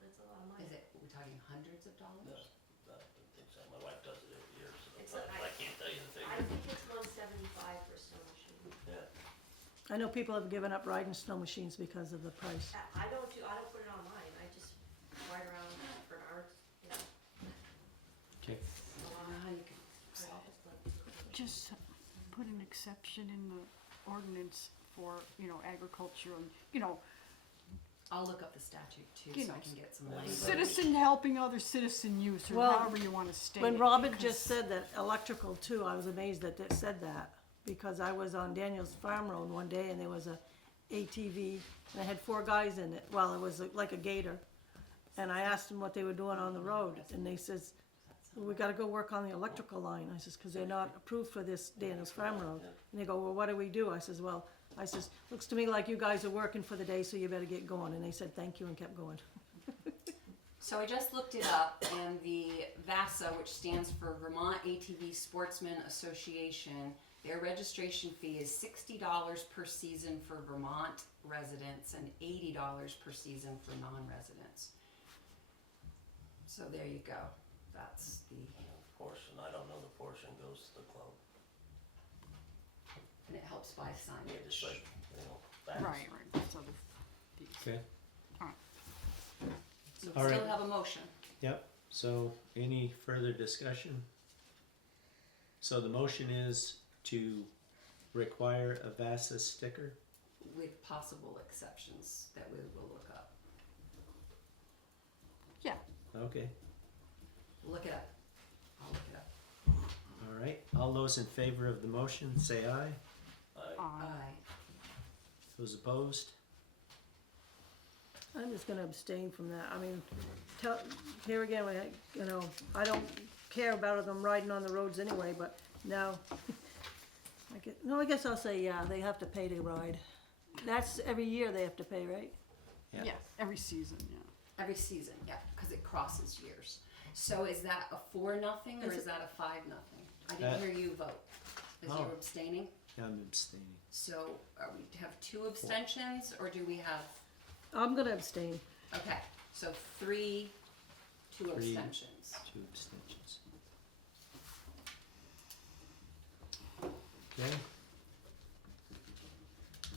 it's a lot of money. is it, we're talking hundreds of dollars? No, I don't think so. My wife does it every year, so It's sometimes I can't tell you the I figure. think it's 175 for a snow machine. Yeah, I know people have given up riding snow machines because of the price. I don't put it on mine, I just ride around for an hour, you know, Okay. a lot. How you can solve it. Just put an exception in the ordinance for, agriculture and, I'll look up the statute too, You so I know, can get some Yeah. language. citizen helping other citizen use, or Well, however you wanna state it. When Robin because- just said that electrical too, I was amazed that it said that. Because I was on Daniel's Farm Road one day and there was a ATV and it had 4 guys in it. Well, it was like a gator. And I asked them what they were doing on the road and they says, well, we gotta go work on the electrical line. I says, cause they're not approved for this Daniel's Farm Road. And they go, well, what do we do? I says, well, looks to me like you guys are working for the day, so you better get going. And they said, thank you, and kept going. So I just looked it up, and the VASA, which stands for Vermont ATV Sportsman Association, their registration fee is $60 per season for Vermont residents and $80 per season for non-residents. So there you go. That's the, portion, I don't know the portion goes to the club. and it helps buy Yeah, just signage. like, bats. Right, that's other fees. Okay. So we All right. still have a motion. Yep, so any further discussion? So the motion is to require a VASA sticker? With possible exceptions that we will look up. Yeah, Okay, Look it up. I'll look it up. all right, all those in favor of the motion, say aye. I, Aye. Those opposed? I'm just gonna abstain from that. I mean, here again, you know, I don't care about them riding on the roads anyway, but now, I guess I'll say, yeah, they have to pay to ride. That's every year they have to pay, right? Yeah. Yeah, every season, yeah. Every season, yeah, because it crosses years. So is that a 4-0 or is that a 5-0? I didn't hear you vote. Is you Oh. abstaining? Yeah, I'm abstaining. So are we have 2 abstentions or do we have, I'm gonna abstain. okay, so 3, 2 Three. abstentions. 2 abstentions. Okay.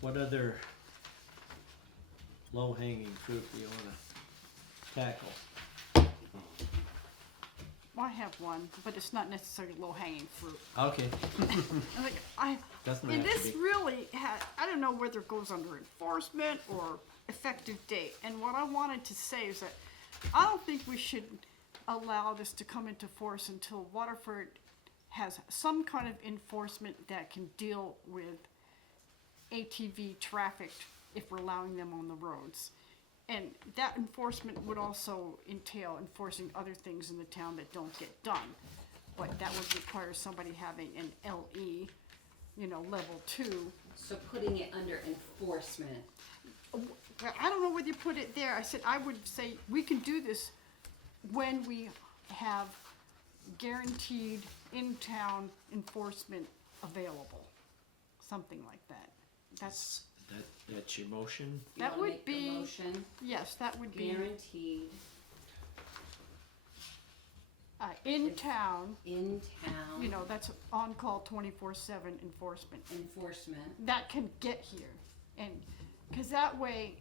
What other low-hanging fruit do you wanna tackle? Well, I have one, but it's not necessarily low-hanging fruit. Okay, In doesn't have to this be. really I don't know whether it goes under enforcement or effective date. And what I wanted to say is that I don't think we should allow this to come into force until Waterford has some kind of enforcement that can deal with ATV traffic if we're allowing them on the roads. And that enforcement would also entail enforcing other things in the town that don't get done. But that would require somebody having an LE, level 2. So putting it under enforcement. Well, I don't know whether you put it there. I said, I would say we can do this when we have guaranteed in-town enforcement available. Something like that. That's your motion? You That wanna would make the be- motion, Yes, that would be guaranteed in town, in town that's on-call 24/7 enforcement. enforcement. That can get here. And, cause that way,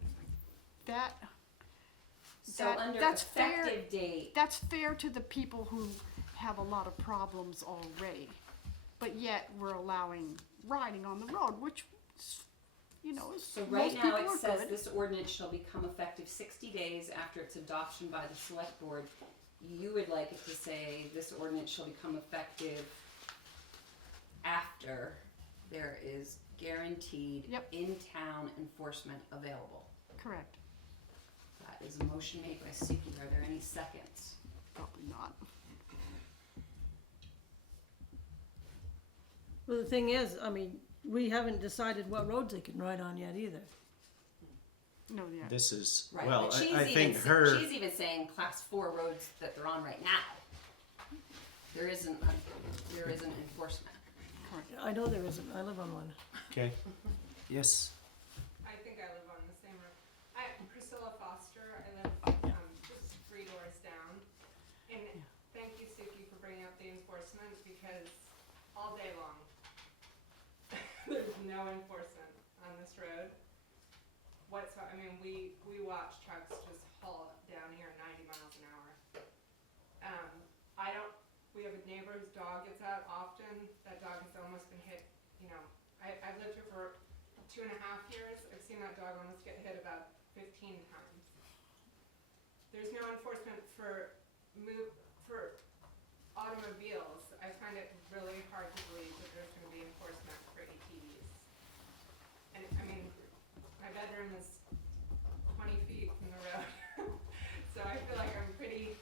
So That- under that's fair. effective date, that's fair to the people who have a lot of problems already. But yet, we're allowing riding on the road, which, is, so right most now people it are says good. this ordinance shall become effective 60 days after its adoption by the select board. You would like it to say this ordinance shall become effective after there is guaranteed Yep. in-town enforcement available. Correct. That is a motion made by Suki. Are there any seconds? Probably not. Well, the thing is, I mean, we haven't decided what roads they can ride on yet either. No, yeah. This is, Right, well, but she's I think even, her, she's even saying class 4 roads that they're on right now. There isn't enforcement. I know there isn't, I live on one. okay, yes, I think I live on the same road. I'm Priscilla Foster. I live just 3 doors down. And thank you, Suki, for bringing up the enforcement because all day long there's no enforcement on this road. I mean, we watch trucks just haul down here 90 miles an hour. We have a neighbor whose dog gets out often. That dog has almost been hit, I've lived here for 2.5 years. I've seen that dog almost get hit about 15 times. There's no enforcement for automobiles. I find it really hard to believe that there's gonna be enforcement for ATVs. And, I mean, my bedroom is 20 feet from the road. So I feel like I'm pretty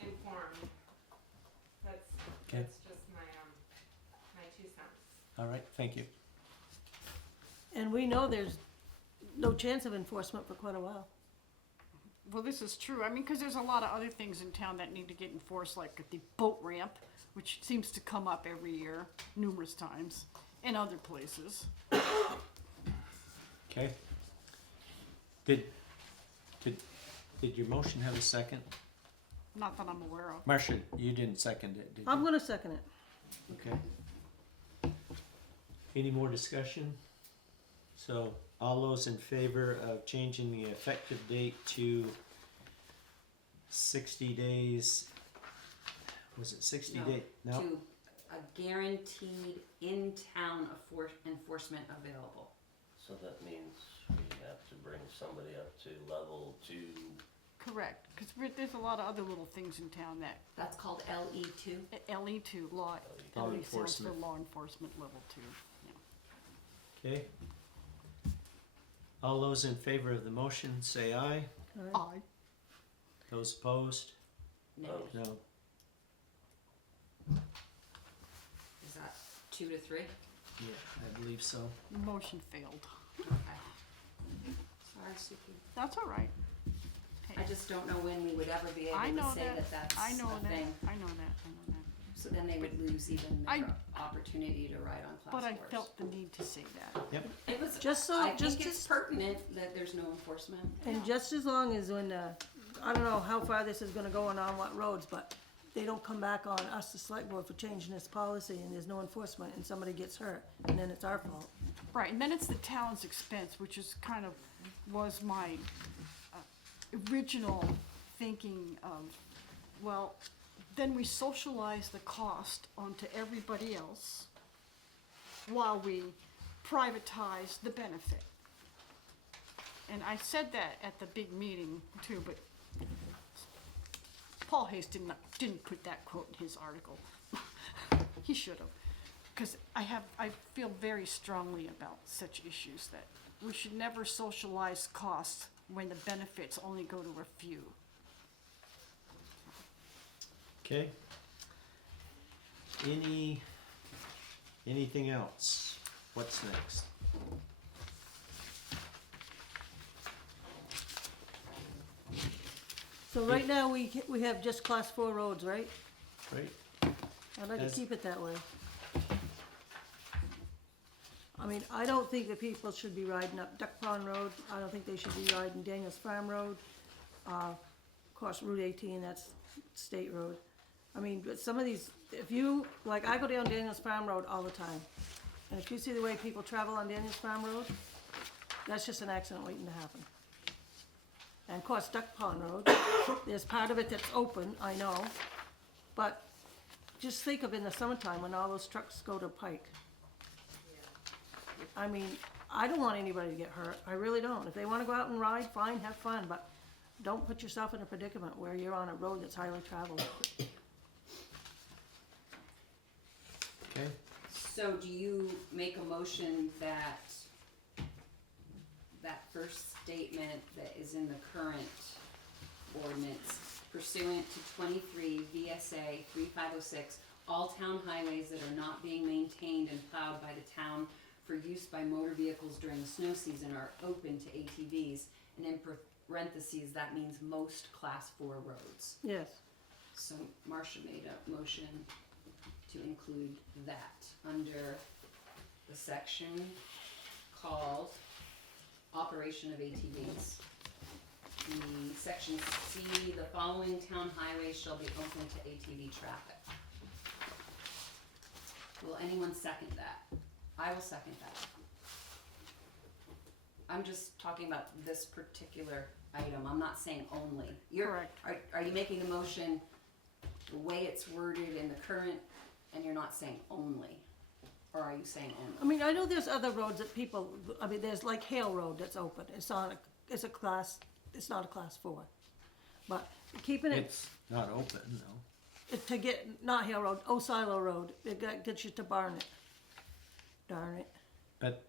informed. Okay. That's just my 2 cents. all right, thank you. And we know there's no chance of enforcement for quite a while. Well, this is true. I mean, because there's a lot of other things in town that need to get enforced, like the boat ramp, which seems to come up every year, numerous times, in other places. Okay. Did your motion have a second? Not that I'm aware of. Marcia, you didn't second it, did you? I'm gonna second it. Okay. Any more discussion? So, all those in favor of changing the effective date to 60 days, was it 60 No, day? No? To a guaranteed in-town enforcement available. So that means we have to bring somebody up to level 2. Correct, because there's a lot of other little things in town that, That's called LE2. LE2, law, Law LE stands for enforcement. law enforcement level 2, yeah. Okay. All those in favor of the motion, say aye. Aye. Those opposed? No, No. is that 2 to 3? Yeah, I believe so. Motion failed. Okay. Sorry, Suki. That's all right. I just don't know when we would ever be I able know to say that. that that's I know a that. thing. I know that. I know that. So then they would lose even I- their opportunity to ride on class But I fours. felt the need to say that. It was, Just so, I just, think it's pertinent that there's no enforcement. and just as long as when, I don't know how far this is gonna go and on what roads, but they don't come back on us, the select board, for changing this policy, and there's no enforcement, and somebody gets hurt, and then it's our fault. Right, and then it's the town's expense, which is kind of, was my original thinking of, well, then we socialize the cost onto everybody else while we privatize the benefit. And I said that at the big meeting too, but Paul Hayes didn't put that quote in his article. He should have, because I feel very strongly about such issues that we should never socialize costs when the benefits only go to a few. Okay. Anything else? What's next? So right now, we have just class 4 roads, right? Right? I'd like to As- keep it that way. I mean, I don't think that people should be riding up Duck Pond Road, I don't think they should be riding Daniels Farm Road. Of course, Route 18, that's state road. I mean, but some of these, if you, like, I go down Daniels Farm Road all the time. And if you see the way people travel on Daniels Farm Road, that's just an accident waiting to happen. And of course, Duck Pond Road, there's part of it that's open, I know. But just think of in the summertime when all those trucks go to Pike. I mean, I don't want anybody to get hurt, I really don't. If they wanna go out and ride, fine, have fun, but don't put yourself in a predicament where you're on a road that's highly traveled. Okay. So do you make a motion that that first statement that is in the current ordinance pursuant to 23 VSA 3506, all town highways that are not being maintained and plowed by the town for use by motor vehicles during the snow season are open to ATVs, and in parentheses, that means most class 4 roads. Yes, So Marcia made a motion to include that under the section called Operation of ATVs. The section C, the following town highways shall be open to ATV traffic. Will anyone second that? I will second that. I'm just talking about this particular item, I'm not saying only. Correct. Are you making the motion the way it's worded in the current, and you're not saying only? Or are you saying I only? mean, I know there's other roads that people, I mean, there's like Hale Road that's open, it's not it's not a class 4. But keeping it, It's not open, no. to get, not Hale Road, Osilo Road, gets you to Barnet. Darn it. But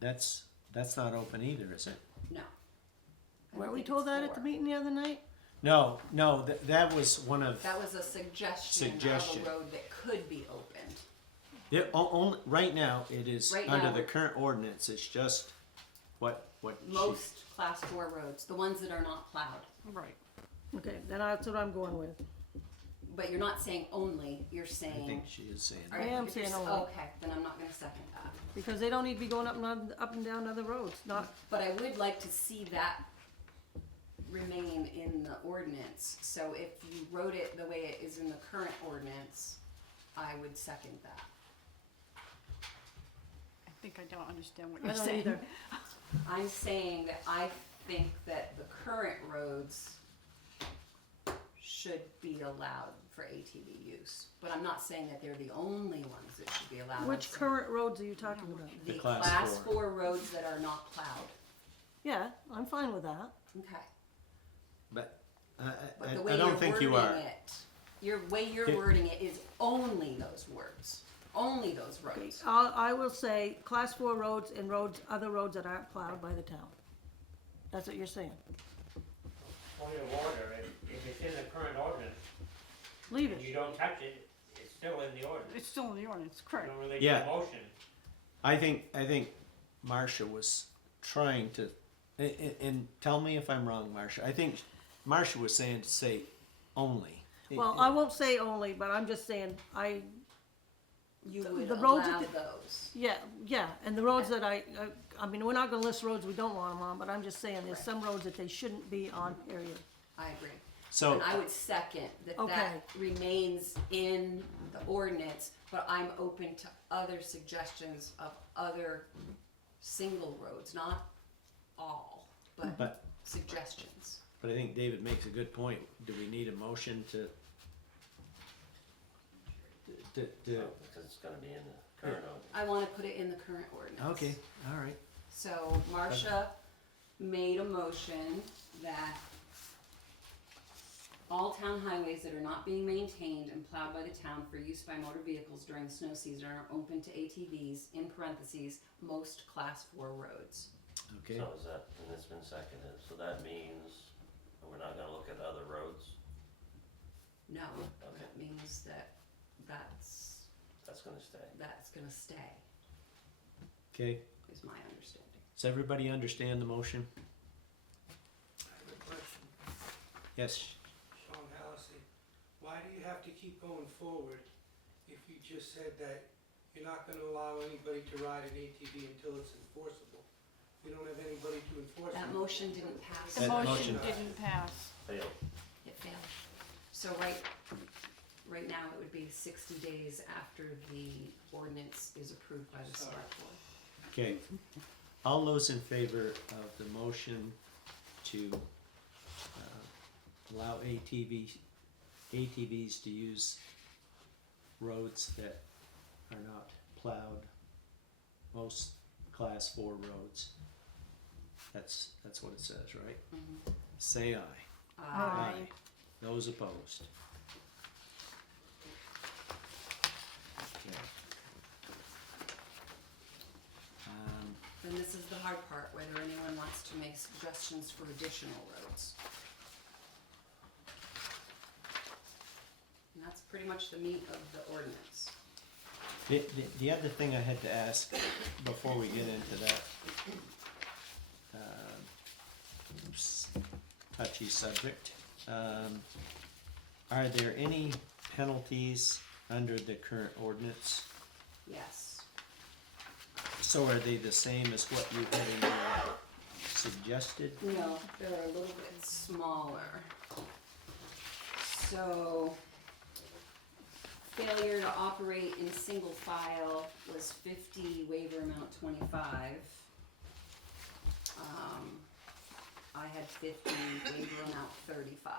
that's not open either, is it? No. I Weren't don't we think told it's that at the 4. meeting the other night? No, that was one of, That was a suggestion of Suggestion. a road that could be opened. only, right now, it is, Right under now, the we're- current ordinance, it's just what she. Most class 4 roads, the ones that are not plowed. Right. Okay, then that's what I'm going with. But you're not saying only, you're saying. I think she is saying All that. I am if you're saying s- only. Okay, then I'm not gonna second that. Because they don't need to be going up and down other roads, not, But I would like to see that remain in the ordinance. So if you wrote it the way it is in the current ordinance, I would second that. I think I don't understand what I you're don't saying. either. I'm saying that I think that the current roads should be allowed for ATV use. But I'm not saying that they're the only ones that should be allowed. I'm Which saying current roads are you talking about? The The class class 4. 4 roads that are not plowed. Yeah, I'm fine with that. Okay. But But the I way don't you're think you wording are. it, your way you're Okay. wording it is only those words. only those Okay, roads. I will say class 4 roads and other roads that aren't plowed by the town. That's what you're saying. Point of order, if it's in the current ordinance, Leave and you it. don't touch it, it's still in the ordinance. It's still in the ordinance, You correct. don't really Yeah. get a motion. I think Marcia was trying to, and tell me if I'm wrong, Marcia. I think Marcia was saying to say only. Well, I won't say only, but I'm just saying, You The- would the roads allow that those. yeah, and the roads that I mean, we're not gonna list roads we don't want them on, but I'm just saying, there's some roads that they shouldn't be on, period. I agree. So And I would second that Okay. that remains in the ordinance, but I'm open to other suggestions of other single roads, not all, but But- suggestions. But I think David makes a good point. Do we need a motion to? Because it's gonna be in the current ordinance. I wanna put it in the current ordinance. Okay, all right. So Marcia made a motion that all town highways that are not being maintained and plowed by the town for use by motor vehicles during the snow season are open to ATVs, in parentheses, most class 4 roads. Okay. So is that, and it's been seconded, so that means we're not gonna look at other roads? No, Okay. that means that That's gonna stay. that's gonna stay, Okay. is my understanding. Does everybody understand the motion? I have a question. Yes. Sean Hallisey, why do you have to keep going forward if you just said that you're not gonna allow anybody to ride an ATV until it's enforceable? We don't have anybody to enforce it. That motion didn't pass. The That motion motion- didn't pass. Failed. It failed. So right now it would be 60 days after the ordinance is approved by the Sorry. select board. Okay. All those in favor of the motion to allow ATVs to use roads that are not plowed, most class 4 roads. That's what it says, right? Mhm. Say aye. Aye. Those opposed? Okay. Then this is the hard part, whether anyone wants to make suggestions for additional roads. And that's pretty much the meat of the ordinance. The other thing I had to ask before we get into that, touchy subject, are there any penalties under the current ordinance? Yes. So are they the same as what you had in your suggested? No, they're a little bit smaller. So, failure to operate in single file was 50, waiver amount 25. I had 50, waiver amount 35.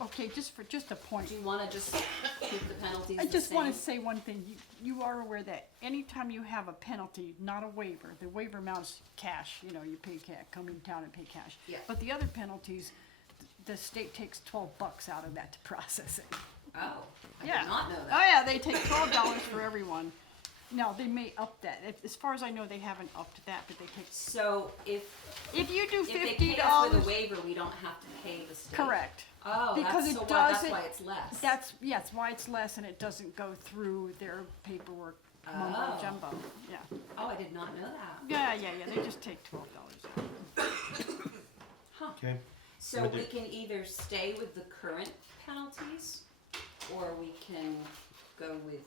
Okay, just a point. Do you wanna just keep the penalties the I same? just wanna say one thing, you are aware that anytime you have a penalty, not a waiver, the waiver amount's cash, you pay cash, come in town and pay cash. Yeah. But the other penalties, the state takes $12 out of that to process it. Oh, I Yeah. did not know Oh that. yeah, they take $12 for everyone. Now, they may up that, as far as I know, they haven't upped that, but they take, So if if you do they pay $50, us with a waiver, we don't have to pay the state? correct. Oh, Because that's it so why, that's doesn't- why it's less. That's why it's less and it doesn't go through their paperwork mumbo Oh. jumbo, yeah. Oh, I did not know that. Yeah, they just take $12 out. Huh. Okay. So Would we there- can either stay with the current penalties, or we can go with,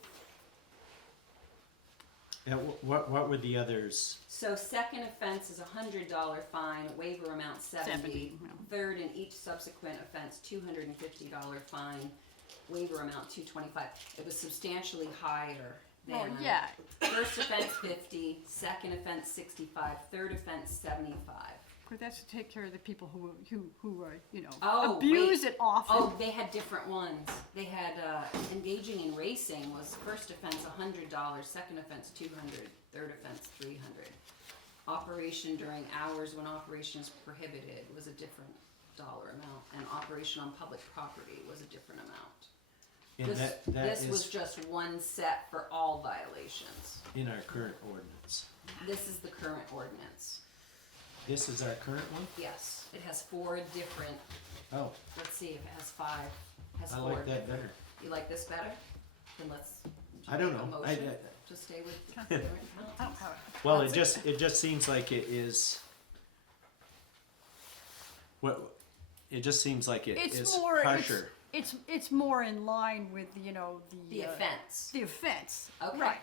Yeah, what were the others? so second offense is $100 fine, waiver amount 70. 70, yeah. Third and each subsequent offense, $250 fine, waiver amount $225. It was substantially higher Well, than. yeah, First offense 50, second offense 65, third offense 75. but that's to take care of the people who Oh, abuse wait. it often. Oh, they had different ones. They had engaging in racing was first offense $100, second offense $200, third offense $300. Operation during hours when operation is prohibited was a different dollar amount, and operation on public property was a different amount. And This, that this was is just one set for all violations. in our current ordinance. This is the current ordinance. This is our current one? Yes, it has 4 different, Oh, let's see if it has 5, has I 4 like that different. better. You like this better? Then let's. I don't make a know. motion to stay with the current I don't have it. Well, it just seems like it is. What? It just seems like it It's is more, harsher. it's more in line with, you know, the offense. The offense, Okay. right.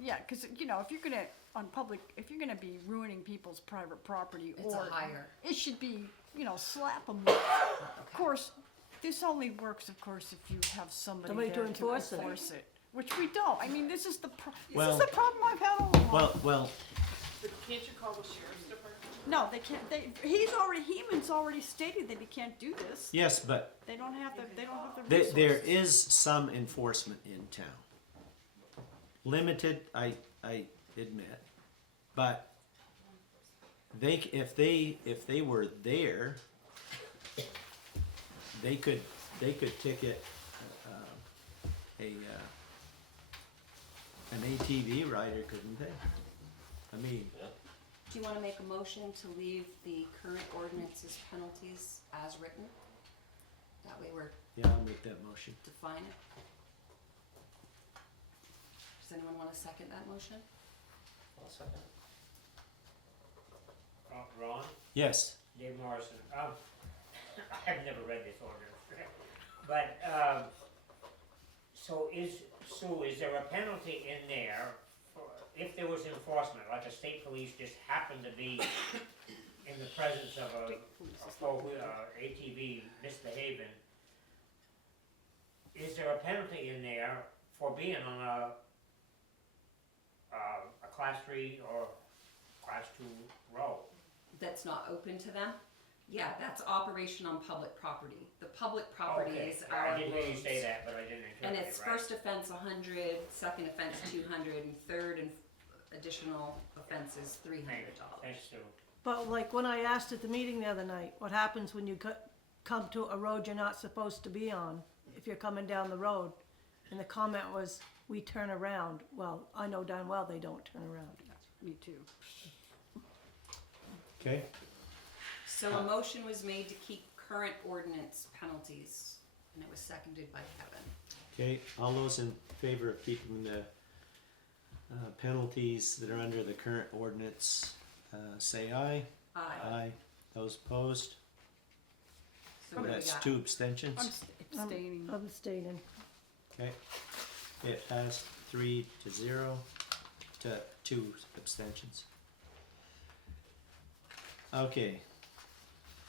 Yeah, cause you know, if you're gonna be ruining people's private property, It's a or higher. it should be, you know, slap them with. Of course, this only works, of course, if you have somebody Somebody to there enforce it. it, which we don't. I mean, this is the Well- this is the problem I've had all along. Well, But can't you call the sheriff's department? No, they can't, Heman's already stated that he can't do this. yes, but They don't have the there resources. is some enforcement in town. Limited, I admit, but if they were there, they could ticket an ATV rider, couldn't they? I mean, Do you wanna make a motion to leave the current ordinance's penalties as written? That way we're yeah, I'll make that motion. define it. Does anyone wanna second that motion? I'll second it. Ron, Yes. Dave Morrison, I've never read this ordinance, but, so is there a penalty in there for, if there was enforcement, like a state police just happened to be in the presence of a ATV misbehaving, is there a penalty in there for being on a class 3 or class 2 road? That's not open to them? Yeah, that's operation on public property. The public property Okay, is our I didn't hear you roads. say that, but I didn't And interpret it's it right. first offense 100, second offense 200, and third and additional offense is $300. Thanks, Sue. But like when I asked at the meeting the other night, what happens when you come to a road you're not supposed to be on, if you're coming down the road? And the comment was, we turn around. Well, I know darn well they don't turn around. Me too. Okay. So a motion was made to keep current ordinance penalties, and it was seconded by Kevin. Okay, all those in favor of keeping the penalties that are under the current ordinance, say aye. Aye. Aye. Those opposed? So what do we That's got? 2 abstentions. I'm abstaining. I'm abstaining. Okay. It passed 3-0 to 2 abstentions. Okay.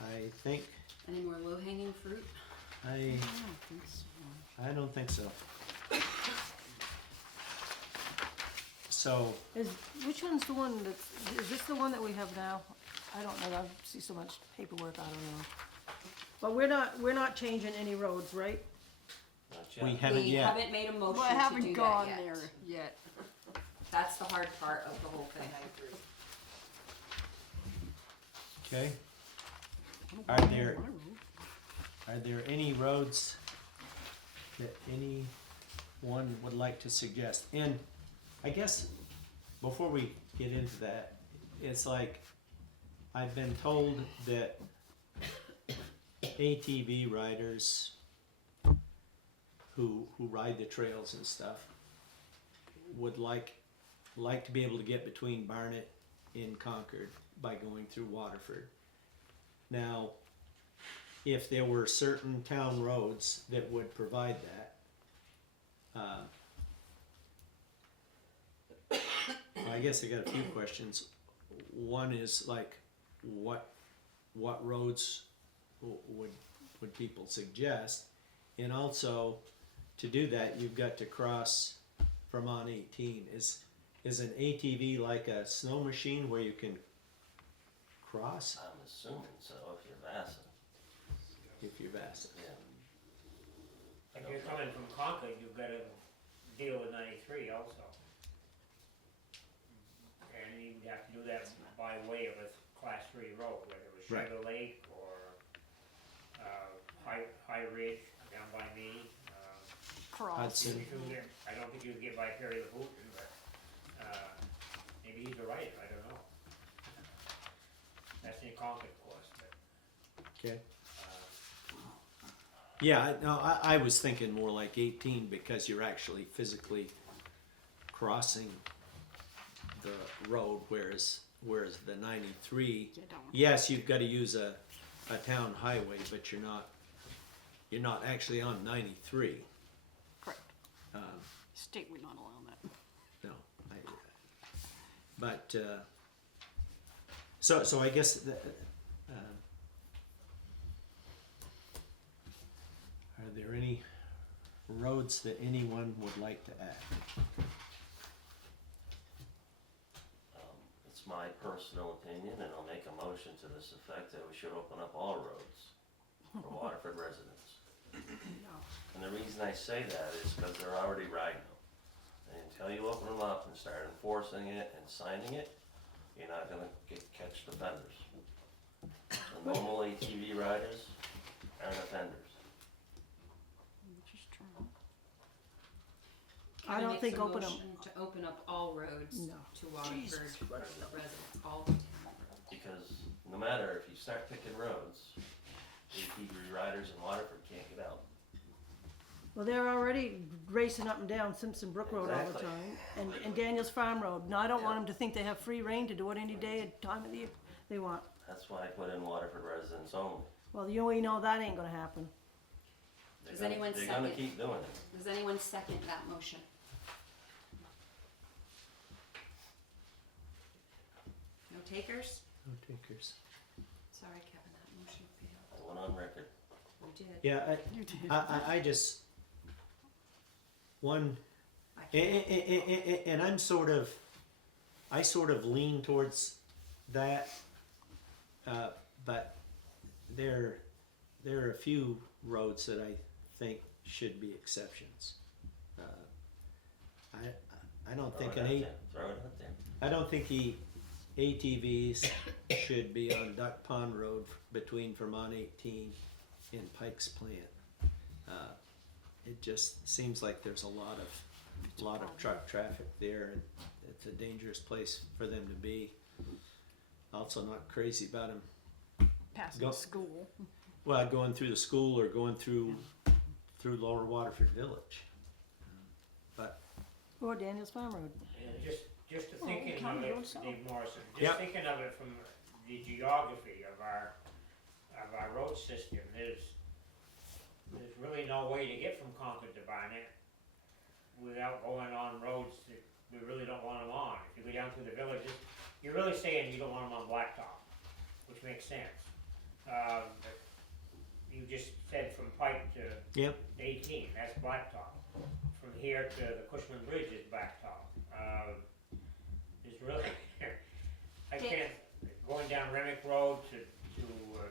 I think Any more low-hanging fruit? I don't think so. So Which one's the one is this the one that we have now? I don't know, I see so much paperwork, I don't know. But we're not changing any roads, right? Not yet. we haven't We yet. haven't made a motion Well, I to do haven't that gone yet. there yet. That's the hard part of the whole thing. Okay. Are there any roads that anyone would like to suggest? And I guess before we get into that, it's like I've been told that ATV riders who ride the trails and stuff would like to be able to get between Barnet and Concord by going through Waterford. Now, if there were certain town roads that would provide that, I guess I got a few questions. One is like, what roads would people suggest? And also, to do that, you've got to cross Vermont 18. Is an ATV like a snow machine where you can cross I'm assuming so, if you're Vassar. if you're Vassar? Yeah. If you're coming from Concord, you've gotta deal with 93 also. And you would have to do that by way of a class 3 road, whether it was Right. Sugar Lake or High Ridge down by me. Cross. Hudson. I don't think you would get by Perry the Hooten, but, maybe he's a writer, I don't know. That's in Concord, of course, but, Okay. uh, Yeah, no, I was thinking more like 18 because you're actually physically crossing the road, whereas the 93, You don't. yes, you've got to use a town highway, but you're not actually on 93. Correct. Um, State would not allow that. No, but so I guess are there any roads that anyone would like to add? It's my personal opinion, and I'll make a motion to this effect that we should open up all roads for Waterford residents. And the reason I say that is because they're already riding them. And until you open them up and start enforcing it and signing it, you're not gonna catch the offenders. The normal ATV riders aren't offenders. Which is true. I don't think open them. Motion to open up all roads No. to Waterford Jesus Christ, no. residents, all the town roads. Because no matter if you start picking roads, ATV riders in Waterford can't get out. Well, they're already racing up and down Simpson Brook Road all the Exactly. time, and Daniels Farm Road. Now, I don't want them to think they have free reign to do it any day at time of the year they want. That's why I put in Waterford residents only. Well, we know that ain't gonna happen. Does anyone They're gonna second? keep doing it. Does anyone second that motion? No takers? No takers. Sorry, Kevin, that motion failed. I went on record. You did. Yeah, You did. I just one, I can't. and I sort of lean towards that, but there are a few roads that I think should be exceptions. I don't think Throw it out there. I don't think ATVs should be on Duck Pond Road between Vermont 18 and Pike's Plant. It just seems like there's a lot of truck traffic there, and it's a dangerous place for them to be. Also, not crazy about them. Passing Go- school. Well, going through the school or going through Lower Waterford Village. But Or Daniels Farm Road. yeah, just to Well, thinking County of it, Road South. Dave Morrison, Yep. just thinking of it from the geography of our road system, there's really no way to get from Concord to Barnet without going on roads that we really don't want them on. If you go down through the villages, you're really saying you don't want them on blacktop, which makes sense. But you just said from Pike to yep, 18, that's blacktop. From here to the Cushman Bridge is blacktop. There's really, I can't, going down Remick Road to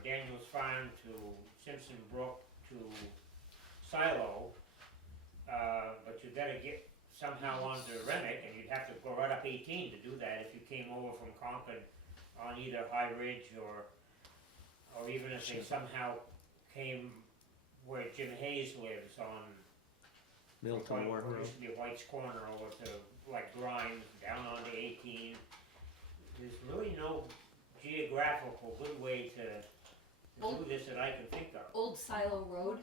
Daniels Farm to Simpson Brook to Silo, but you gotta get somehow onto Remick, and you'd have to go right up 18 to do that if you came over from Concord on either High Ridge or even if they somehow came where Jim Hayes lives on Milton Warren What Road. used to be White's Corner over to like Grimes, down onto 18. There's really no geographical good way to do this that I can think of. Old Silo Road,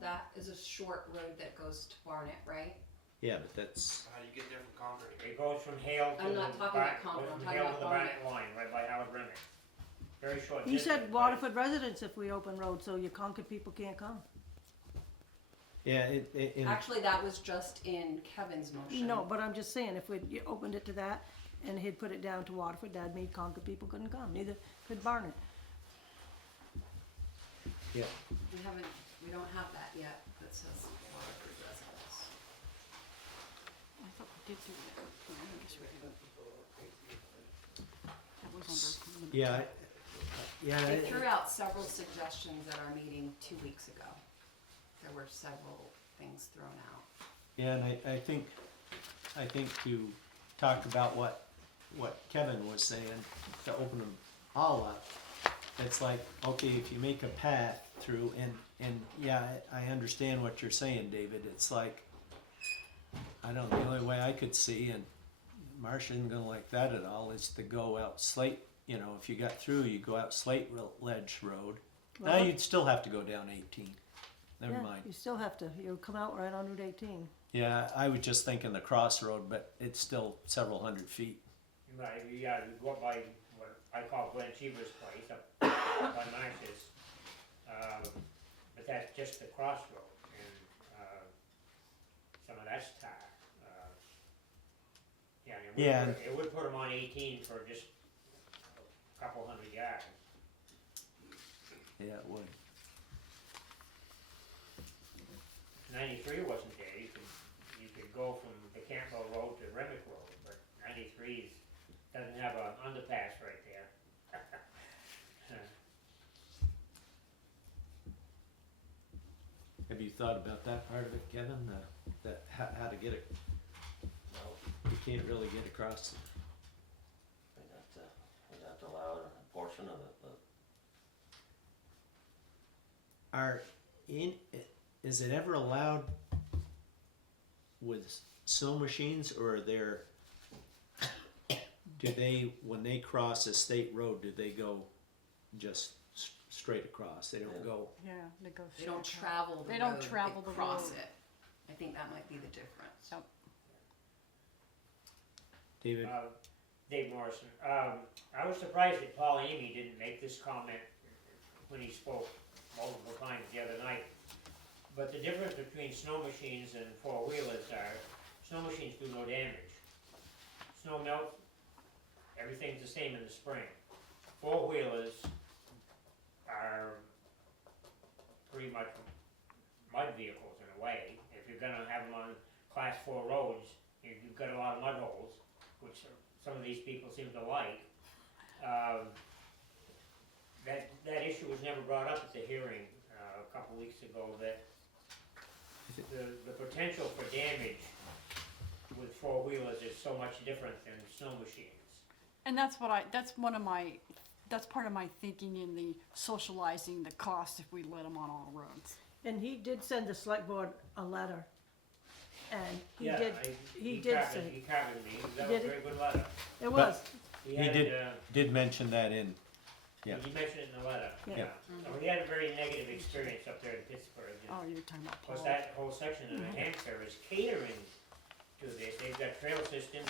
that is a short road that goes to Barnet, right? Yeah, but that's How do you get there from Concord? It goes from Hale to I'm the not talking about Barnet, Concord, goes I'm from talking Hale about to the Barnet line, right by Howard Remick. Very short You distance. said Waterford residents if we open roads, so your Concord people can't come. yeah. Actually, that was just in Kevin's motion. No, but I'm just saying, if we opened it to that, and he'd put it down to Waterford, that'd mean Concord people couldn't come, neither could Barnet. Yeah. We don't have that yet, that says Waterford residents. I thought we did do that. No, I guess we didn't. That was under limited. Yeah, yeah. They threw out several suggestions at our meeting 2 weeks ago. There were several things thrown out. Yeah, and I think to talk about what Kevin was saying, to open them all up, it's like, okay, if you make a path through, and yeah, I understand what you're saying, David, it's like, I don't know, the only way I could see, and Marcia isn't gonna like that at all, is to go out Slate, you know, if you got through, you go out Slate Ledge Road. Now, Well, you'd still have to go down 18. Never yeah, mind. you still have to, you come out right on Route 18. Yeah, I was just thinking the crossroad, but it's still several hundred feet. Right, yeah, you go up by what I call Glen Cheever's place, up by Marsh's. But that's just the crossroad, and, some of that's tar. Yeah, Yeah. it would put them on 18 for just a couple hundred yards. Yeah, it would. 93 wasn't there, you could go from the Campbell Road to Remick Road, but 93 doesn't have an underpass right there. Have you thought about that part of it, Kevin? That how to get it? Well, You can't really get across. we'd have to allow a portion of it, but Is it ever allowed with snow machines, or are there? Do they, when they cross a state road, do they go just straight across? They don't Yeah. go. Yeah, they go They don't straight travel the road, They don't travel the cross road. it. I think that might be the difference. Yep. David. Dave Morrison, I was surprised that Paul Amy didn't make this comment when he spoke multiple times the other night. But the difference between snow machines and four-wheelers are, snow machines do no damage. Snow melts, everything's the same in the spring. Four-wheelers are pretty much mud vehicles in a way. If you're gonna have them on class 4 roads, you've got a lot of mud holes, which some of these people seem to like. That issue was never brought up at the hearing a couple weeks ago, that the potential for damage with four-wheelers is so much different than snow machines. And that's part of my thinking in the socializing the cost if we let them on all roads. And he did send the select board a letter. And he Yeah, did, he did copied- say, He copied me, that was Did a he? very good letter. it was, He had, did mention that in. Yeah. He mentioned it in the letter, Yeah. yeah. So he had a very negative experience up there in Pittsburgh. and Oh, you're talking about Of course, Paul. that whole section of New Hampshire is catering to this. They've got trail systems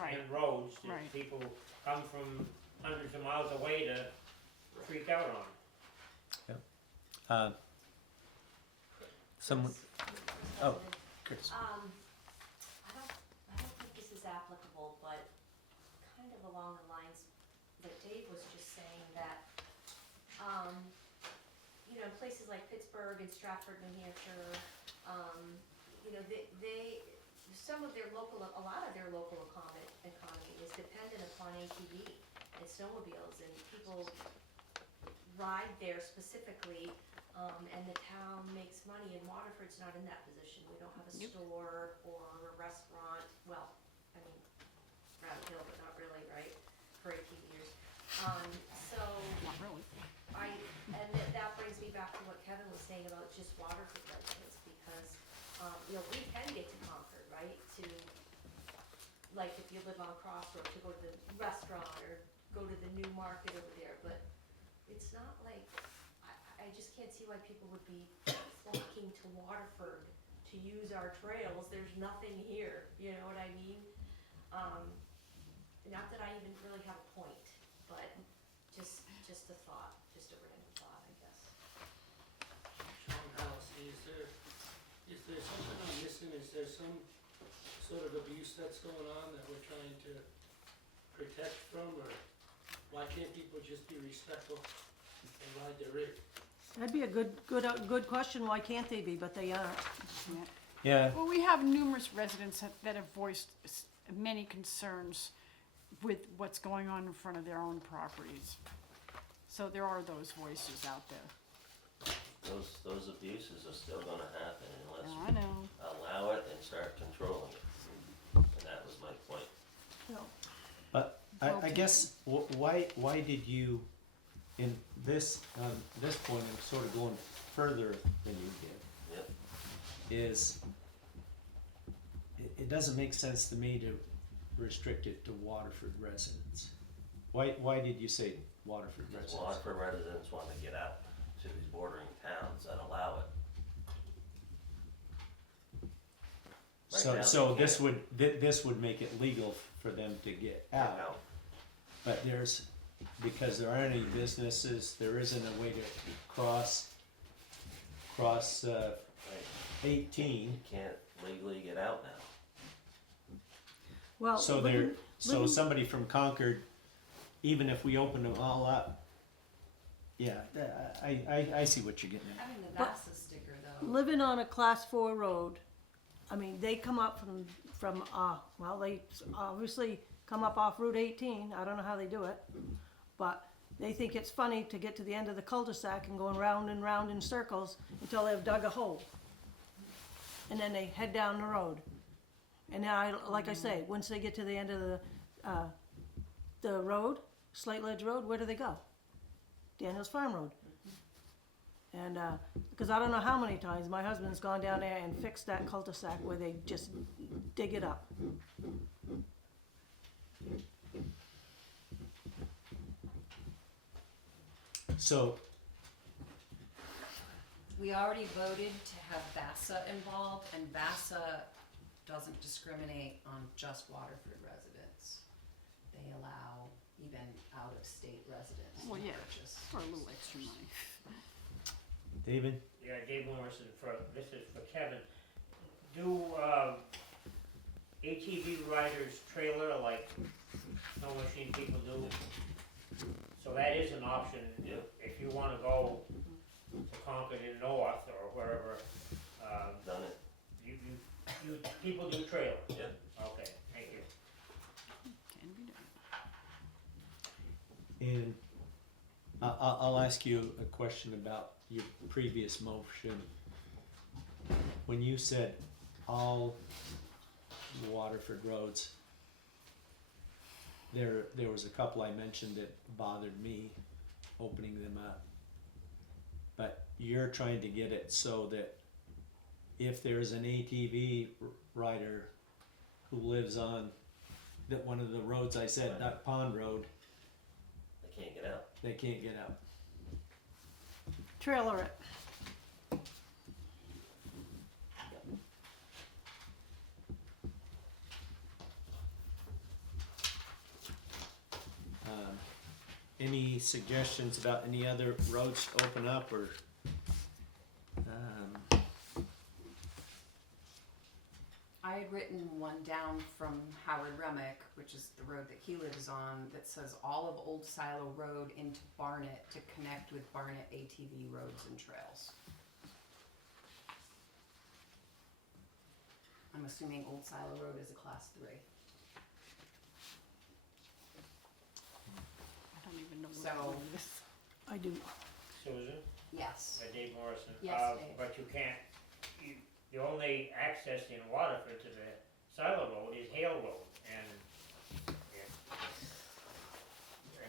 Right, and roads that right. people come from hundreds of miles away to freak out on. Someone. Oh, Chris. I don't think this is applicable, but kind of along the lines that Dave was just saying that, you know, places like Pittsburgh and Stratford, New Hampshire, you know, a lot of their local economy is dependent upon ATV and snowmobiles, and people ride there specifically, and the town makes money, and Waterford's not in that position. We don't have a Nope. store or a restaurant, well, I mean, Rabbit Hill, but not really, right, for ATVers. So, Not really. that brings me back to what Kevin was saying about just Waterford residents, because, you know, we can get to Concord, right, to, like, if you live on Crossroad, to go to the restaurant or go to the new market over there, but it's not like, I just can't see why people would be flocking to Waterford to use our trails. There's nothing here, you know what I mean? Not that I even really have a point, but just a thought, just a random thought, I guess. Sean Halsey, is there something I'm missing? Is there some sort of abuse that's going on that we're trying to protect from, or why can't people just be respectful and ride their rig? that'd be a good question, why can't they be, but they aren't. Yeah. Well, we have numerous residents that have voiced many concerns with what's going on in front of their own properties. So there are those voices out there. those abuses are still gonna happen unless I know. we allow it and start controlling it. And that was my point. No. But I guess why did you, in this point, I'm sort of going further than you did. Yep. Is it doesn't make sense to me to restrict it to Waterford residents. Why did you say Waterford Because residents? Waterford residents want to get out to these bordering towns that allow it. Right now, So they this can't. this would make it legal for them to get out. Get out. But because there aren't any businesses, there isn't a way to cross, Right. 18. You can't legally get out now. Well, So living- somebody from Concord, even if we open them all up, yeah, I see what you're getting at. Having the But- VASA sticker though, living on a class 4 road, I mean, they come up from well, they obviously come up off Route 18. I don't know how they do it, but they think it's funny to get to the end of the cul-de-sac and going round and round in circles until they've dug a hole. And then they head down the road. And then like I say, once they get to the end of the road, Slate Ledge Road, where do they go? Daniel's Farm Road. And, because I don't know how many times my husband's gone down there and fixed that cul-de-sac where they just dig it up. So, we already voted to have VASA involved, and VASA doesn't discriminate on just Waterford residents. They allow even out-of-state residents to Well, yeah. purchase. For a little extra money. David? Yeah, Dave Morrison, this is for Kevin. Do, ATV riders trailer like snow machine people do? So that is an option, Yeah. if you wanna go to Concord in North or wherever, Done it. people do trailer. Yeah. Okay, thank you. Can be done. And I'll ask you a question about your previous motion. When you said all Waterford roads, there was a couple I mentioned that bothered me, opening them up. But you're trying to get it so that if there's an ATV rider who lives on one of the roads I said, Duck Pond Road, They can't get out. they can't get out. Trailer it. Any suggestions about any other roads to open up or, I had written one down from Howard Remick, which is the road that he lives on, that says all of Old Silo Road into Barnet to connect with Barnet ATV roads and trails. I'm assuming Old Silo Road is a class 3. I don't even know what So- it is. I do. Susan, Yes. Dave Morrison. Yes, Dave. But you can't, the only access in Waterford to the Silo Road is Hale Road, and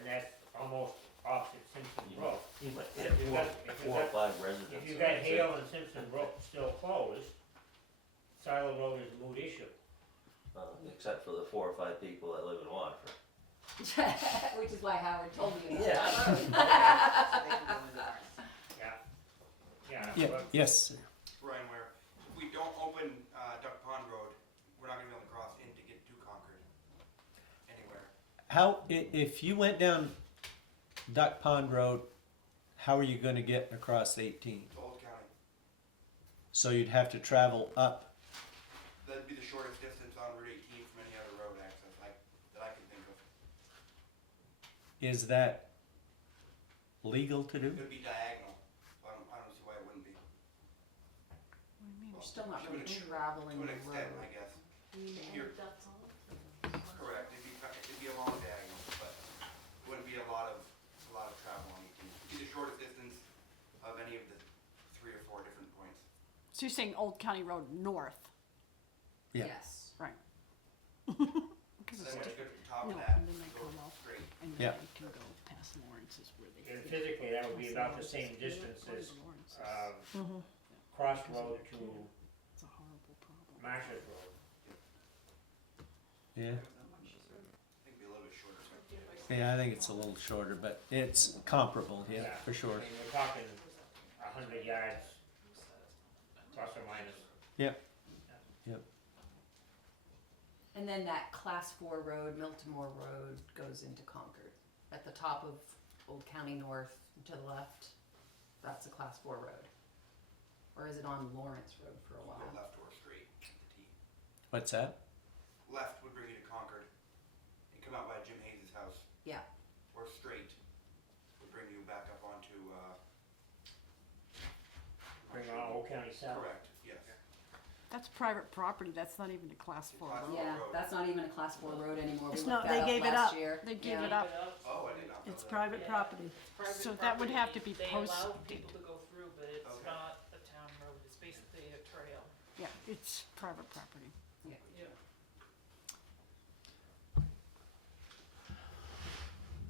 that's almost opposite Simpson Brook. You might If get you four, got- if you four or got- five residents. If you've that got would Hale say, and Simpson Brook still closed, Silo Road is a moot issue. Except for the 4 or 5 people that live in Waterford. Which is why Howard told me about Yeah. that road. yeah, But yes, sir. Ryan, where if we don't open Duck Pond Road, we're not gonna be able to cross in to get to Concord anywhere. If you went down Duck Pond Road, how are you gonna get across 18? To Old County. So you'd have to travel up, That'd be the shortest distance on Route 18 from any other road access that I can think of. is that legal to do? It would be diagonal, so I don't see why it wouldn't be. You're still not To going an to ex- traveling To an the extent, road. I guess. And You're- that's all. Correct, it'd be a long diagonal, but it wouldn't be a lot of travel on 18. It'd be the shortest distance of any of the 3 or 4 different points. So you're saying Old County Road North, Yeah. Yes. right? And Because then it's once you different, get to the top no, of that, and then they go come off, straight. and Yeah. then they can go past Lawrence's where they. and physically, that would be about the same distance as, Crossroad to It's a horrible problem. Marshall's Road. Yeah, I think it'd be a little bit shorter. yeah, I think it's a little shorter, but it's comparable, yeah, for sure. I mean, we're talking 100 yards, plus or minus. Yep. And then that class 4 road, Miltimore Road, goes into Concord. At the top of Old County North to the left, that's a class 4 road. Or is it on Lawrence Road for a Go while? left or straight, the T. What's that? Left would bring you to Concord and come out by Jim Hayes' house. Yeah. Or straight would bring you back up onto, Bring on Old County South. correct, yes. That's private property, that's not even a class 4 Class road. four. Yeah, that's not even a class 4 road anymore. It's We not- looked they that gave it last up. year. They gave Yeah. it up. Oh, I did not know It's that. private Yeah. property. Private So that would have to property, be They allow posted. people to go through, but it's Okay. not a town road, it's basically a trail. Yeah, it's private property. Yeah.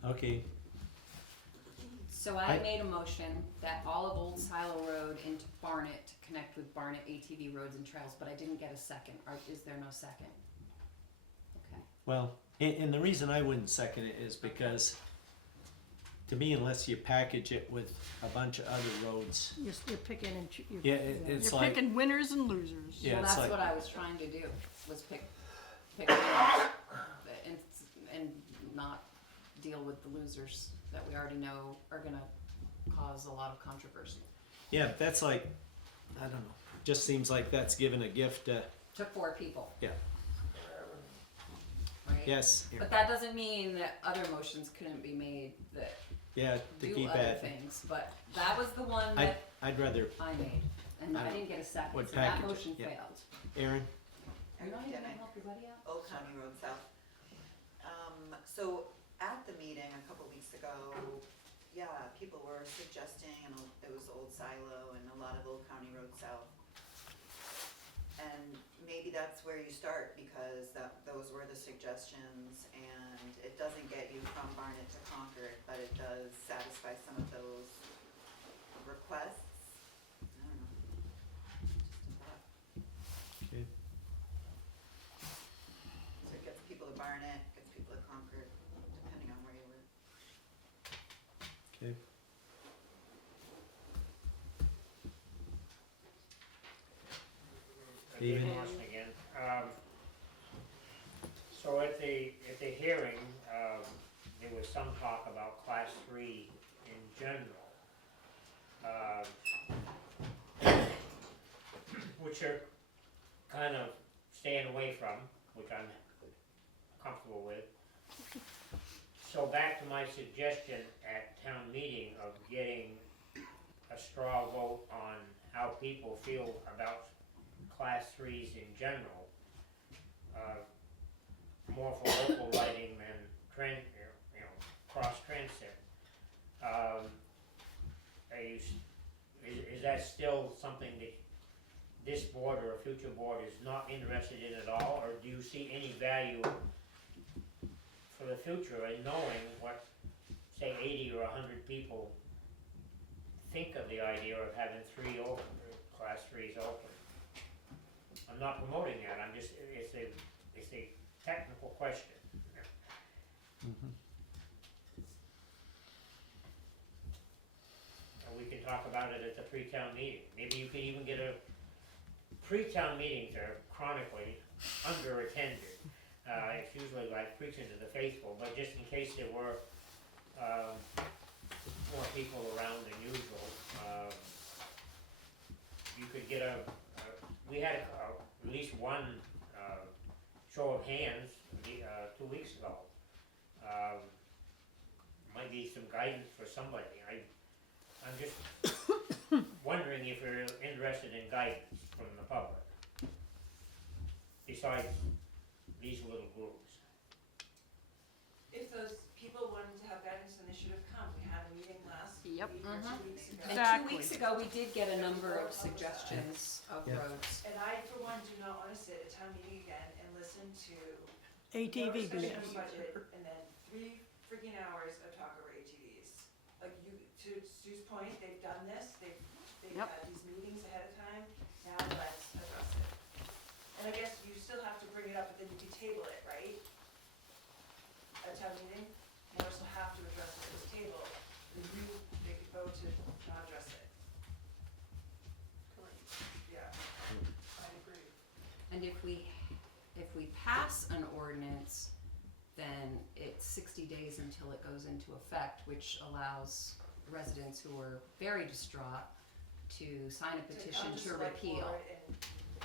Okay, So I made a motion that all of Old Silo Road into Barnet to connect with Barnet ATV roads and trails, but I didn't get a second. Is there no second? Okay. well, and the reason I wouldn't second it is because, to me, unless you package it with a bunch of other roads, You're picking and yeah, it's You're like, picking winners and losers. yeah, Well, it's that's like, what I was trying to do, was pick winners and not deal with the losers that we already know are gonna cause a lot of controversy. yeah, that's like, I don't know, just seems like that's giving a gift to, To 4 people, yeah, right? yes, But that doesn't mean that other motions couldn't be made that yeah, to do keep other at. things, but that was the one that I'd rather, I made, and I didn't get a second, Would so that package it, motion yeah. failed. Aaron, Are you not even gonna help your buddy out? Old County Road South. So at the meeting a couple weeks ago, yeah, people were suggesting, and it was Old Silo and a lot of Old County Road South. And maybe that's where you start, because those were the suggestions, and it doesn't get you from Barnet to Concord, but it does satisfy some of those requests. I don't know, just a thought. okay, So it gets people to Barnet, gets people to Concord, depending on where you live. okay. David David? Morrison again. So at the hearing, there was some talk about class 3 in general. Which are kind of staying away from, which I'm comfortable with. So back to my suggestion at town meeting of getting a straw vote on how people feel about class 3s in general, more for local lighting than cross transit. Is that still something that this board or a future board is not interested in at all, or do you see any value for the future in knowing what, say, 80 or 100 people think of the idea of having 3 open, or class 3s open? I'm not promoting that, I'm just, it's a technical question. Mhm. And we can talk about it at the pre-town meeting. Maybe you could even get pre-town meetings are chronically under-attended. It's usually like preaching to the faithful, but just in case there were, more people around than usual, you could get we had at least one, show of hands, 2 weeks ago. Might be some guidance for somebody. I'm just wondering if you're interested in guidance from the public, besides these little groups. If those people wanted to have guidance, then they should have come. We had a meeting last Yep. week or 2 weeks ago. And Exactly. 2 weeks ago, we did get a number of suggestions of Yeah. roads. And I, for one, do not wanna sit at town meeting again and listen to ATV no discussion BS. of budget and then 3 freaking hours of talk over ATVs. Like to Sue's point, they've done this, they've Yep. had these meetings ahead of time, now let's address it. And I guess you still have to bring it up, but then you can table it, right? town meeting, Morris will have to address it at this table, and they could vote to not address it. Correct. Yeah, I agree. And if we pass an ordinance, then it's 60 days until it goes into effect, which allows residents who are very distraught to sign a petition come to select repeal. board and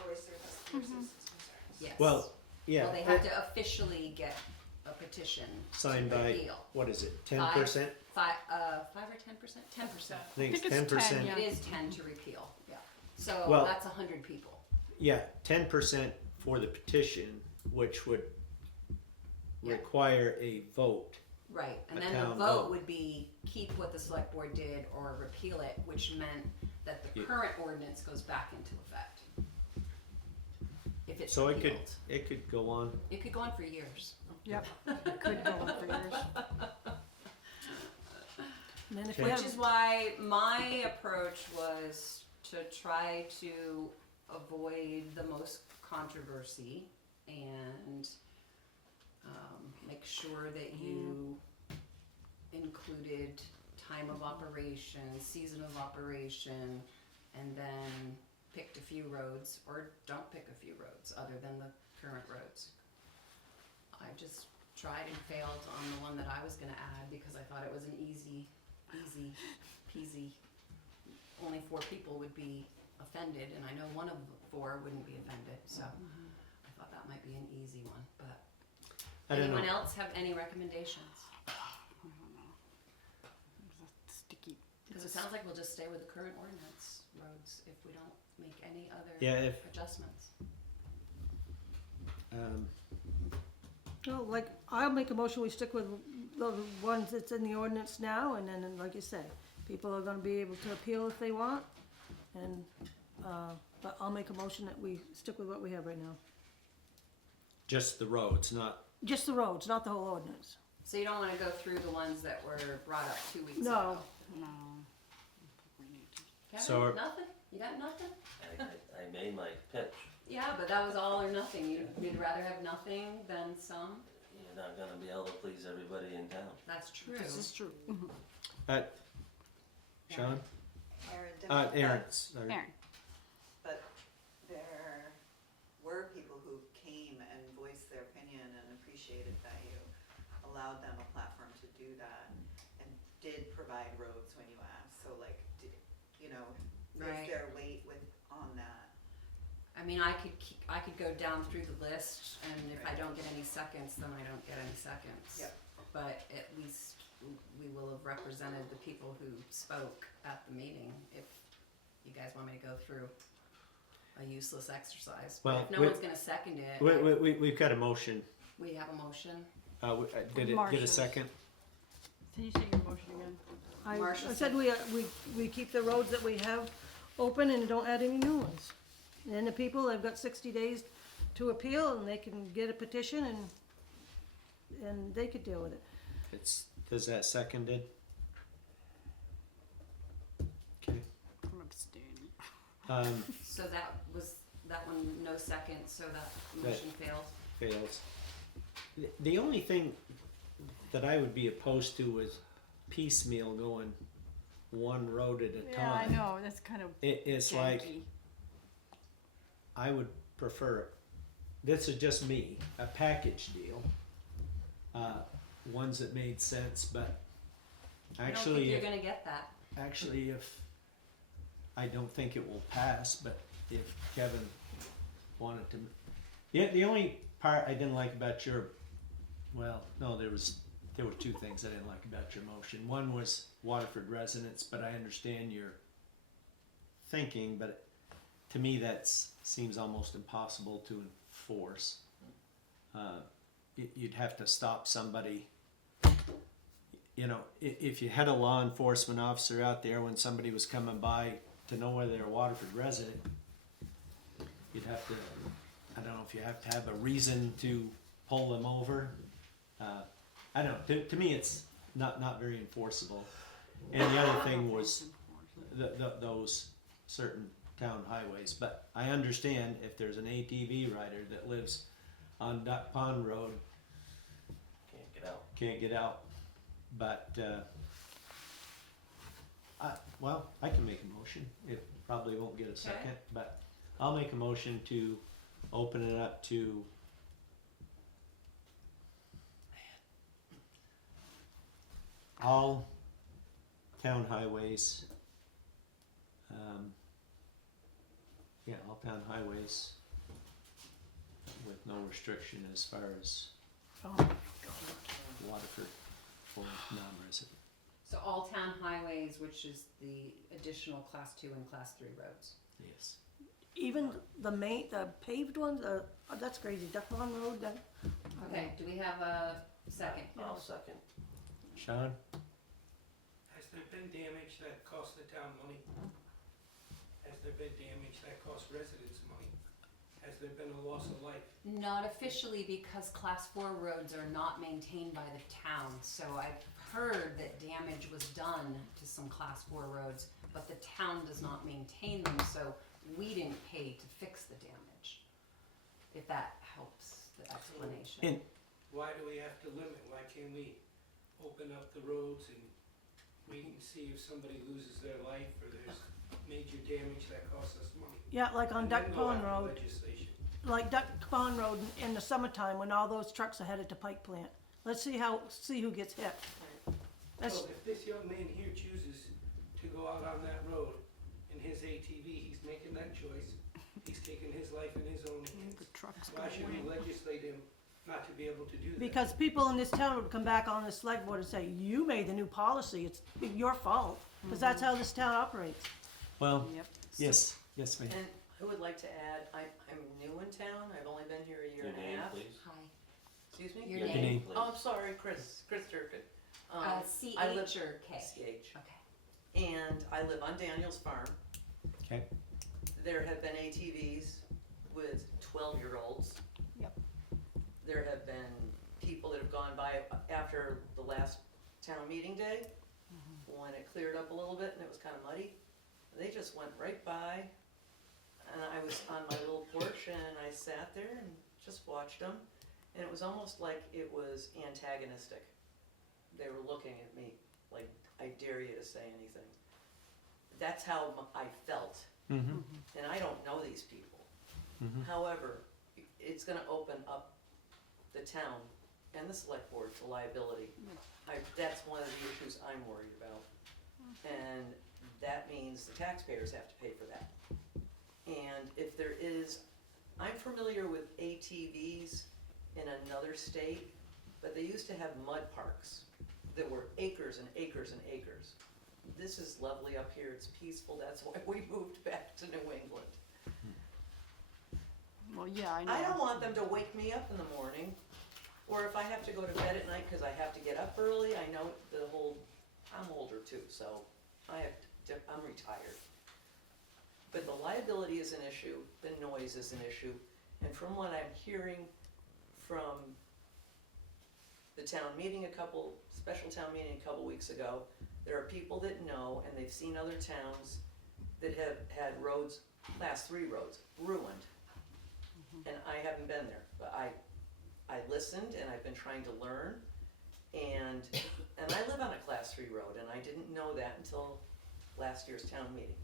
voice their citizens' concerns. Yes. Well, yeah. Well, they have to officially get a petition Signed to by, repeal. what is it, 10%? 5 or 10%? 10%. I think it's I think it's 10%. 10, yeah. It is 10 to repeal, yeah. So Well- that's 100 people. Yeah, 10% for the petition, which would Yeah. require a vote. Right, and A then the town vote vote. would be keep what the select board did or repeal it, which meant that the Yeah. current ordinance goes back into effect. If it's So repealed. it could go on. It could go on for years. Yep, it could go on for years. And then if Okay. we Which have, is why my approach was to try to avoid the most controversy and make sure that you included time of operation, season of operation, and then picked a few roads, or don't pick a few roads other than the current roads. I just tried and failed on the one that I was gonna add because I thought it was an easy peasy. Only 4 people would be offended, and I know one of the 4 wouldn't be offended, so I thought that might be an easy one, but. I don't Anyone know. else have any recommendations? I don't know. It's a sticky. Because it sounds like we'll just stay with the current ordinance roads if we don't make any other Yeah, if, adjustments. no, like, I'll make a motion, we stick with the ones that's in the ordinance now, and then, like you said, people are gonna be able to appeal if they want, and, but I'll make a motion that we stick with what we have right now. just the roads, not, Just the roads, not the whole ordinance. So you don't wanna go through the ones that were brought up 2 weeks No. ago? No. We need to. Kevin, So- nothing? You got nothing? I made my pitch. Yeah, but that was all or nothing. You'd rather have nothing than some? You're not gonna be able to please everybody in town. That's true. This is true. Sean? Aaron, Aaron, sorry. Aaron, but there were people who came and voiced their opinion and appreciated that you allowed them a platform to do that and did provide roads when you asked, so like, Right. is there weight on that? I mean, I could go down through the list, and if I don't get any seconds, then I don't get any seconds. Yep. But at least we will have represented the people who spoke at the meeting, if you guys want me to go through a useless exercise. But Well, if no we- one's gonna second it, We've got a motion. we have a motion. Did it get a Marcia's. second? can you say your motion again? I Marcia said said- we keep the roads that we have open and don't add any new ones. And the people, they've got 60 days to appeal, and they can get a petition, and they could deal with it. Does that seconded? Okay. I'm abstaining. So that one, no second, so that motion failed. Fails. The only thing that I would be opposed to was piecemeal going one road at a Yeah, I time. know, that's kind of It's like, janky. I would prefer, this is just me, a package deal. Ones that made sense, but I don't think actually, you're gonna get that. if, I don't think it will pass, but if Kevin wanted to, the only part I didn't like about your, well, no, there were 2 things I didn't like about your motion. One was Waterford residents, but I understand your thinking, but to me that seems almost impossible to enforce. You'd have to stop somebody. If you had a law enforcement officer out there when somebody was coming by to know whether they're a Waterford resident, you'd have to, I don't know if you have to have a reason to pull them over. I don't know, to me it's not very enforceable. And the other thing was those certain town highways, but I understand if there's an ATV rider that lives on Duck Pond Road, Can't get out. can't get out, but, I can make a motion, it probably won't get a second, but I'll make a motion to open it up to all town highways, all town highways with no restriction as far as Waterford for non-resident. So all town highways, which is the additional class 2 and class 3 roads. Yes. Even the paved ones, that's crazy, Duck Pond Road, that, Okay, do we have a second? I'll second. Sean? Has there been damage that cost the town money? Has there been damage that cost residents money? Has there been a loss of life? Not officially, because class 4 roads are not maintained by the town, so I've heard that damage was done to some class 4 roads, but the town does not maintain them, so we didn't pay to fix the damage, if that helps the explanation. And Why do we have to limit? Why can't we open up the roads and wait and see if somebody loses their life or there's major damage that costs us money? yeah, like on And Duck then go Pond after Road. legislation. Like Duck Pond Road in the summertime when all those trucks are headed to Pike Plant. Let's see who gets hit. That's, So if this young man here chooses to go out on that road in his ATV, he's making that choice. He's taking his life in his own hands. The trucks Why should we legislate him not to be able to do that? because people in this town would come back on the select board and say, you made the new policy, it's your fault. Because that's how this town operates. well, Yep. yes, ma'am. And I would like to add, I'm new in town, I've only been here a year Your and a name, half. please. Hi. Excuse me? Your Your name? name. Please. Oh, I'm sorry, Chris Durkin. CH I live- or K? CH. Okay. And I live on Daniel's farm. Okay. There have been ATVs with 12-year-olds. Yep. There have been people that have gone by after the last town meeting day, when it cleared up a little bit and it was kind of muddy. They just went right by, and I was on my little porch and I sat there and just watched them. And it was almost like it was antagonistic. They were looking at me like, I dare you to say anything. That's how I felt. Mm-hmm. And I don't know these people. Mm-hmm. However, it's gonna open up the town and the select board to liability. That's one of the issues I'm worried about. And that means the taxpayers have to pay for that. And if there is, I'm familiar with ATVs in another state, but they used to have mud parks that were acres and acres and acres. This is lovely up here, it's peaceful, that's why we moved back to New England. Well, yeah, I know. I don't want them to wake me up in the morning, or if I have to go to bed at night because I have to get up early, I know the whole, I'm older too, so I'm retired. But the liability is an issue, the noise is an issue, and from what I'm hearing from the town meeting special town meeting a couple weeks ago, there are people that know, and they've seen other towns that have had roads, class 3 roads, ruined. And I haven't been there, but I listened and I've been trying to learn, and I live on a class 3 road, and I didn't know that until last year's town meeting.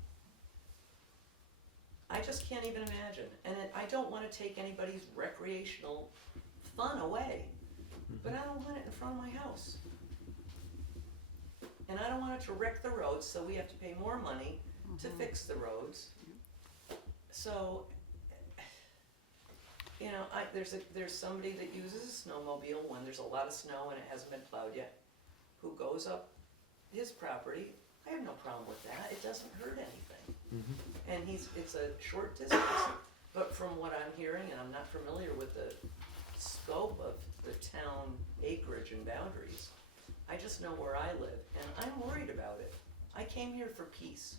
I just can't even imagine, and I don't wanna take anybody's recreational fun away, but I don't want it in front of my house. And I don't want it to wreck the roads, so we have to pay more money to fix the roads. So, you know, there's somebody that uses a snowmobile when there's a lot of snow and it hasn't been plowed yet, who goes up his property. I have no problem with that, it doesn't hurt anything. And it's a short distance, but from what I'm hearing, and I'm not familiar with the scope of the town acreage and boundaries, I just know where I live, and I'm worried about it. I came here for peace.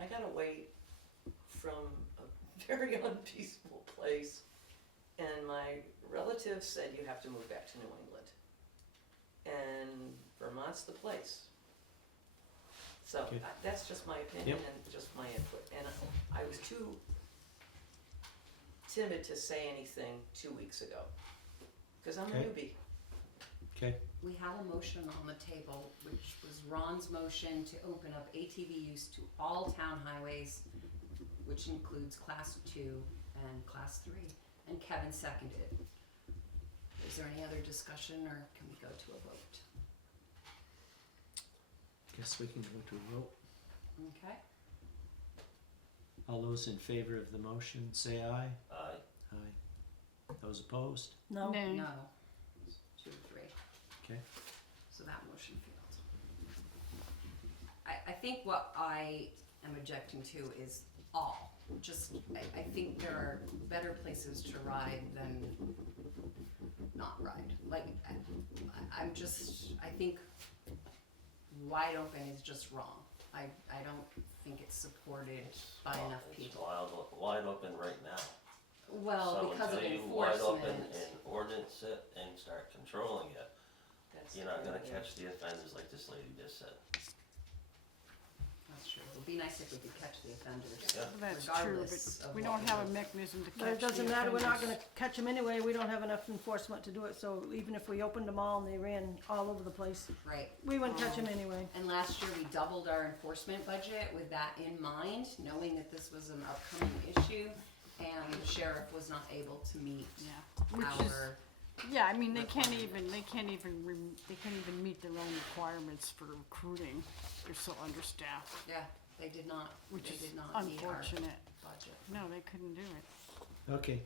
I got away from a very unpeaceful place, and my relatives said you have to move back to New England. And Vermont's the place. So Okay. that's just my opinion Yep. and just my input. And I was too timid to say anything 2 weeks ago, because I'm a Okay. newbie. Okay, We have a motion on the table, which was Ron's motion to open up ATV use to all town highways, which includes class 2 and class 3, and Kevin seconded. Is there any other discussion, or can we go to a vote? guess we can go to a vote. Okay, All those in favor of the motion, say aye. Aye. Aye. Those opposed? No? Nay. no, 2 to 3. Okay. So that motion failed. I think what I am objecting to is all. Just, I think there are better places to ride than not ride. Like, I'm just, I think wide open is just wrong. I don't think it's supported by Well, enough it's people. wide open right now. Well, So because of until you wide open enforcement. and ordinance it and start controlling it, That's you're not gonna true. catch the offenders like this lady just said. That's true. It'd be nice if we could catch the offenders. Yeah. That's true, Regardless but of we what don't we have a do. mechanism to catch But it doesn't the matter, we're not offenders. gonna catch them anyway, we don't have enough enforcement to do it, so even if we opened them all and they ran all over the place, Right. we wouldn't catch them anyway. And last year we doubled our enforcement budget with that in mind, knowing that this was an upcoming issue, and the sheriff was not able to meet Yeah, which is, our, yeah, I mean, they can't even meet their own requirements for recruiting. They're so understaffed, yeah, they did not which is meet our unfortunate. budget. No, they couldn't do it, Okay.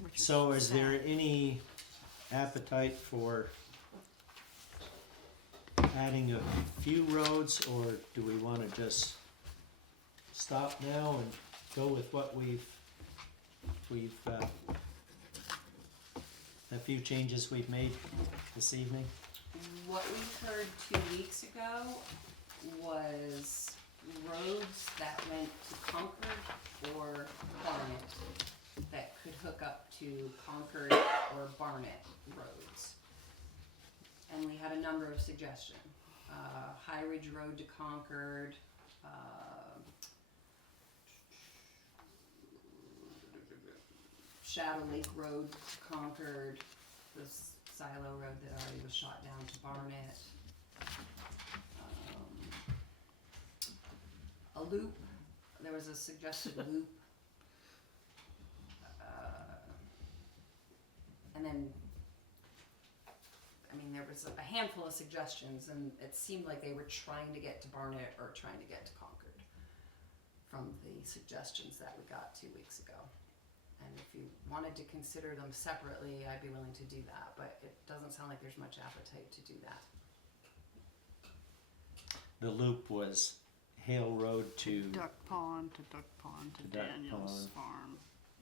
which So is there sad. any appetite for adding a few roads, or do we wanna just stop now and go with what we've, a few changes we've made this evening? What we heard 2 weeks ago was roads that went to Concord or Barnet that could hook up to Concord or Barnet roads. And we had a number of suggestions. High Ridge Road to Concord, Shadow Lake Road to Concord, the Silo Road that already was shot down to Barnet. A loop, there was a suggested loop. And then, I mean, there was a handful of suggestions, and it seemed like they were trying to get to Barnet or trying to get to Concord from the suggestions that we got 2 weeks ago. And if you wanted to consider them separately, I'd be willing to do that, but it doesn't sound like there's much appetite to do that. The loop was Hale Road to, Duck Pond to Duck Daniel's Pond. Farm.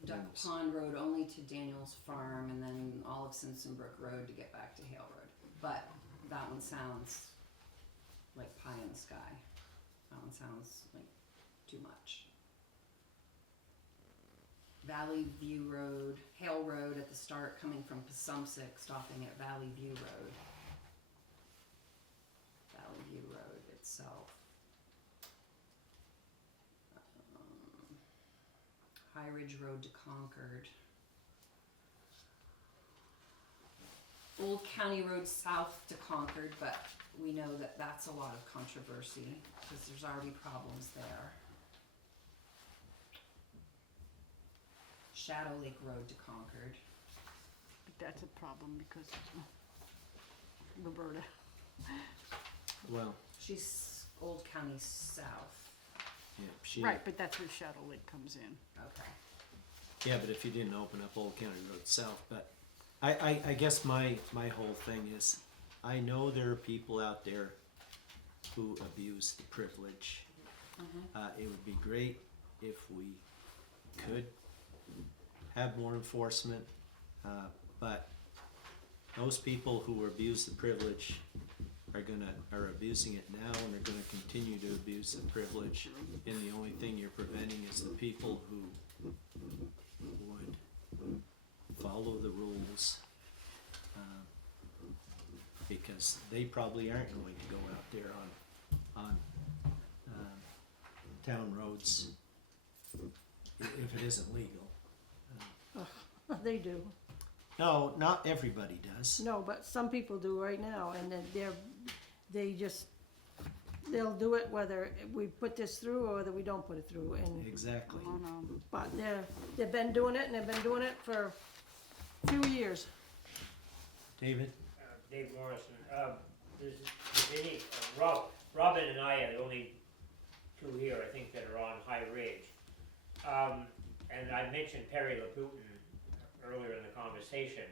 Duck Yes. Pond Road only to Daniel's Farm, and then all of Simpson Brook Road to get back to Hale Road. But that one sounds like pie in the sky. That one sounds like too much. Valley View Road, Hale Road at the start, coming from Passumpsic, stopping at Valley View Road. Valley View Road itself. High Ridge Road to Concord. Old County Road south to Concord, but we know that that's a lot of controversy because there's already problems there. Shadow Lake Road to Concord. But that's a problem because Roberta. well, She's Old County South. yeah, she, Right, but that's where Shadow Lake comes in. Okay. yeah, but if you didn't open up Old County Road South, but I guess my whole thing is, I know there are people out there who abuse the privilege. It would be great if we could have more enforcement, but those people who abuse the privilege are abusing it now and are gonna continue to abuse the privilege, and the only thing you're preventing is the people who would follow the rules, because they probably aren't going to go out there on town roads if it isn't legal. They do. No, not everybody does. No, but some people do right now, and then they'll do it whether we put this through or whether we don't put it through, and, Exactly. but they've been doing it, and they've been doing it for a few years. David? Dave Morrison, there's any, Robin and I are the only two here, I think, that are on High Ridge. And I mentioned Perry Laputin earlier in the conversation.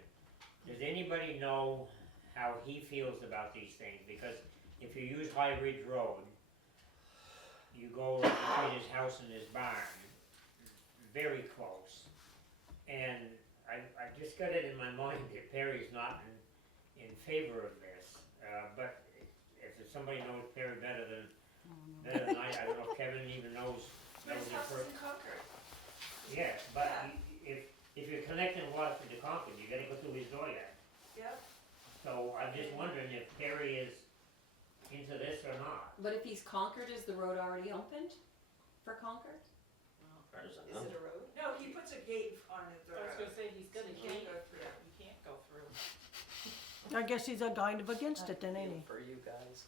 Does anybody know how he feels about these things? Because if you use High Ridge Road, you go right between his house and his barn, very close. And I just got it in my mind that Perry's not in favor of this, but if somebody knows Perry better than I don't know if Kevin even knows. But his house is in Concord. Yeah, but if you're connecting Waterford to Concord, you gotta go through his door yet. Yep. So I'm just wondering if Perry is into this or not. But if he's Concord, is the road already opened for Concord? There's a Is number. it a road? No, he puts a gate on it. I was gonna say, he's got a You can't gate, go through. you can't go through. I guess he's a kind of against it then, ain't he? For you guys.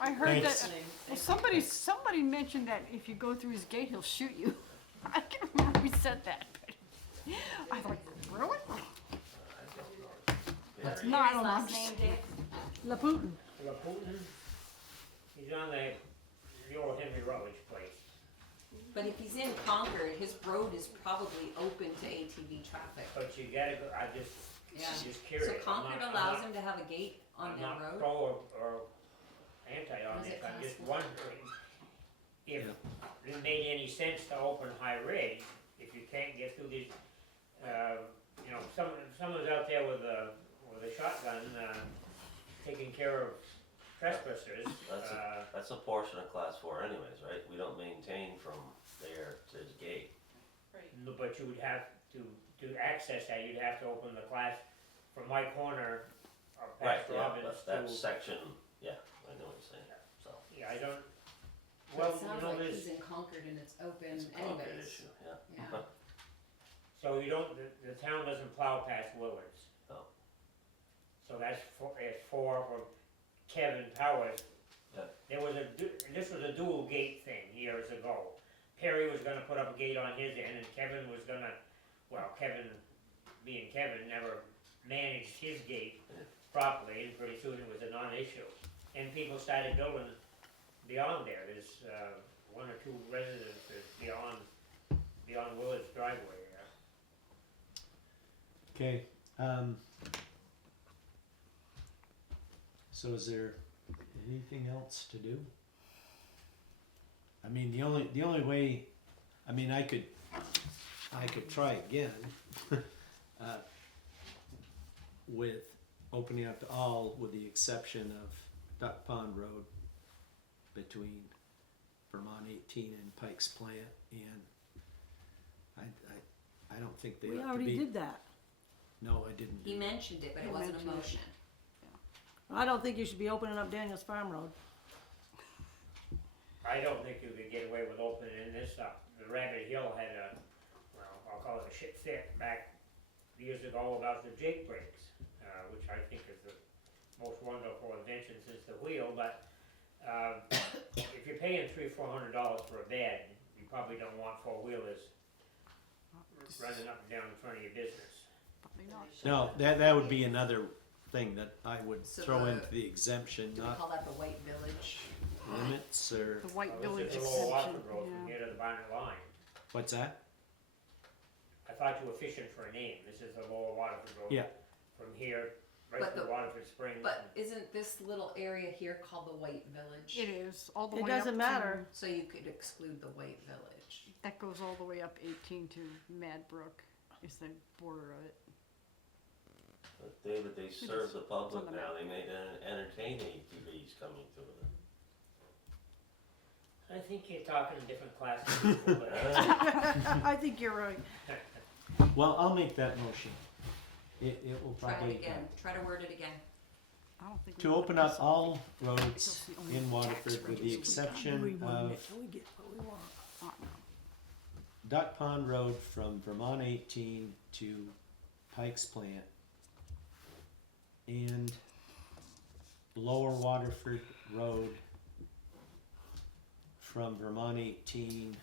I heard Thanks. that, well, somebody mentioned that if you go through his gate, he'll shoot you. I can't remember who said that, but I thought, really? What's No, I Mary's don't know. last name, Dave? Laputin. Laputin, he's on the old Henry Rutledge place. But if he's in Concord, his road is probably open to ATV traffic. But you gotta go, I'm just curious. So Concord I'm allows not- him to have a gate on I'm their not road? pro or anti on Was this, it I'm class just one? wondering if it made any sense to open High Ridge, if you can't get through these, you know, someone's out there with a shotgun, taking care of trespassers. That's a portion of class 4 anyways, right? We don't maintain from there to his gate. No, but you would have to access that, you'd have to open the class from my corner up Right, past yeah, Robbins but to. that section, yeah, I know what you're saying, so. Yeah, I don't, But well, it sounds you know, like there's, he's in Concord and it's open It's a Concord anyways. issue, yeah. Yeah. so you don't, the town doesn't plow past Willards. No. So that's for Kevin Powers. Yeah. This was a dual gate thing years ago. Perry was gonna put up a gate on his end and Kevin was gonna, well, Kevin, being Kevin, never managed his gate properly, and pretty soon it was a non-issue. And people started building beyond there, there's, one or two residences beyond Willard's driveway there. Okay, so is there anything else to do? I mean, the only way, I mean, I could try again, with opening up to all with the exception of Duck Pond Road between Vermont 18 and Pike's Plant, and I don't think they We ought to already be. did that. No, I didn't. He mentioned it, but it He wasn't a mentioned it. motion. I don't think you should be opening up Daniel's Farm Road. I don't think you could get away with opening this up. The Rabbit Hill had a, well, I'll call it a shit fit back years ago about the Jake breaks, which I think is the most wonderful invention since the wheel, but, if you're paying $300-400 for a bed, you probably don't want four-wheelers running up and down in front of your business. Probably not. No, that would be another thing that I would So throw the- into the exemption, Do we not call that the White Village? limits or, The White Well, Village this is a little exemption, Watford Road from yeah. here to the Barnet line. what's that? I thought you were fishing for a name. This is the lower Waterford Road. Yeah. From here, right But through the- Waterford Springs. But isn't this little area here called the White Village? It is, all the way It up to. doesn't matter. So you could exclude the White Village. That goes all the way up 18 to Madbrook is the border of it. But David, they serve the public on the now, map. they made entertain ATVs coming through them. I think you're talking a different class of people, but I think you're right. Well, I'll make that motion. It will Try probably. it again, try to word it again. I don't think. we To can open put up this- all because roads it's the only in tax Waterford with the rates we exception Rerun of it till we get what we want. no. Duck Pond Road from Vermont 18 to Pikes Plant and Lower Waterford Road from Vermont 18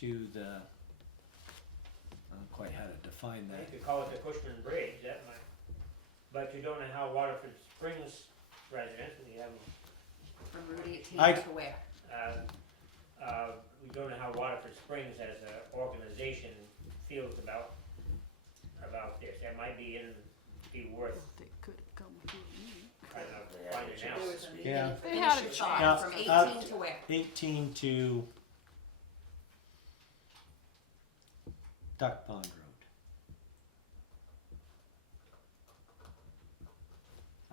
to the, I don't quite how to define You that. could call it the Cushman Bridge, that might, but you don't know how Waterford Springs residents, we have, From Route 18 I- to where? we don't know how Waterford Springs as an organization feels about this. That might be worth They could come to me. kind of They have finding a out. choice. Yeah. They had a Finish it, chance. Sean, from 18 to where? 18 to Duck Pond Road.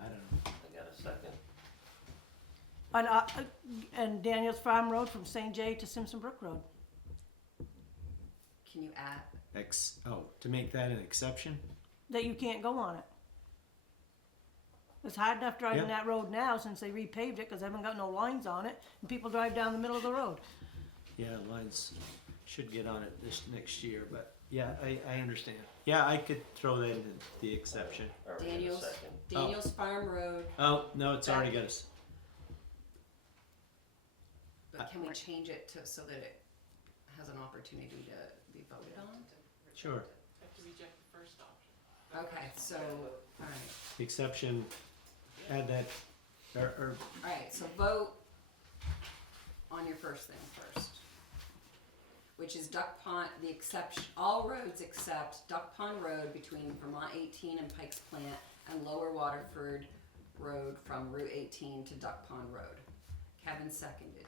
I don't know. I got a second. And Daniel's Farm Road from St. J to Simpson Brook Road. Can you add? To make that an exception? That you can't go on it. It's hard enough driving Yeah. that road now since they repaved it, cause they haven't got no lines on it, and people drive down the middle of the road. Yeah, lines should get on it this next year, but yeah, I understand. Yeah, I could throw that into the exception. Or we get a Daniel's, second. Daniel's Farm Road, Oh, no, it's already got us. but can we change it to, so that it has an opportunity to be voted on? Sure. Have to reject the first option. Okay, so, alright, The exception, add that, or alright, so vote on your first thing first. Which is Duck Pond, the exception, all roads except Duck Pond Road between Vermont 18 and Pikes Plant and Lower Waterford Road from Route 18 to Duck Pond Road. Kevin seconded it.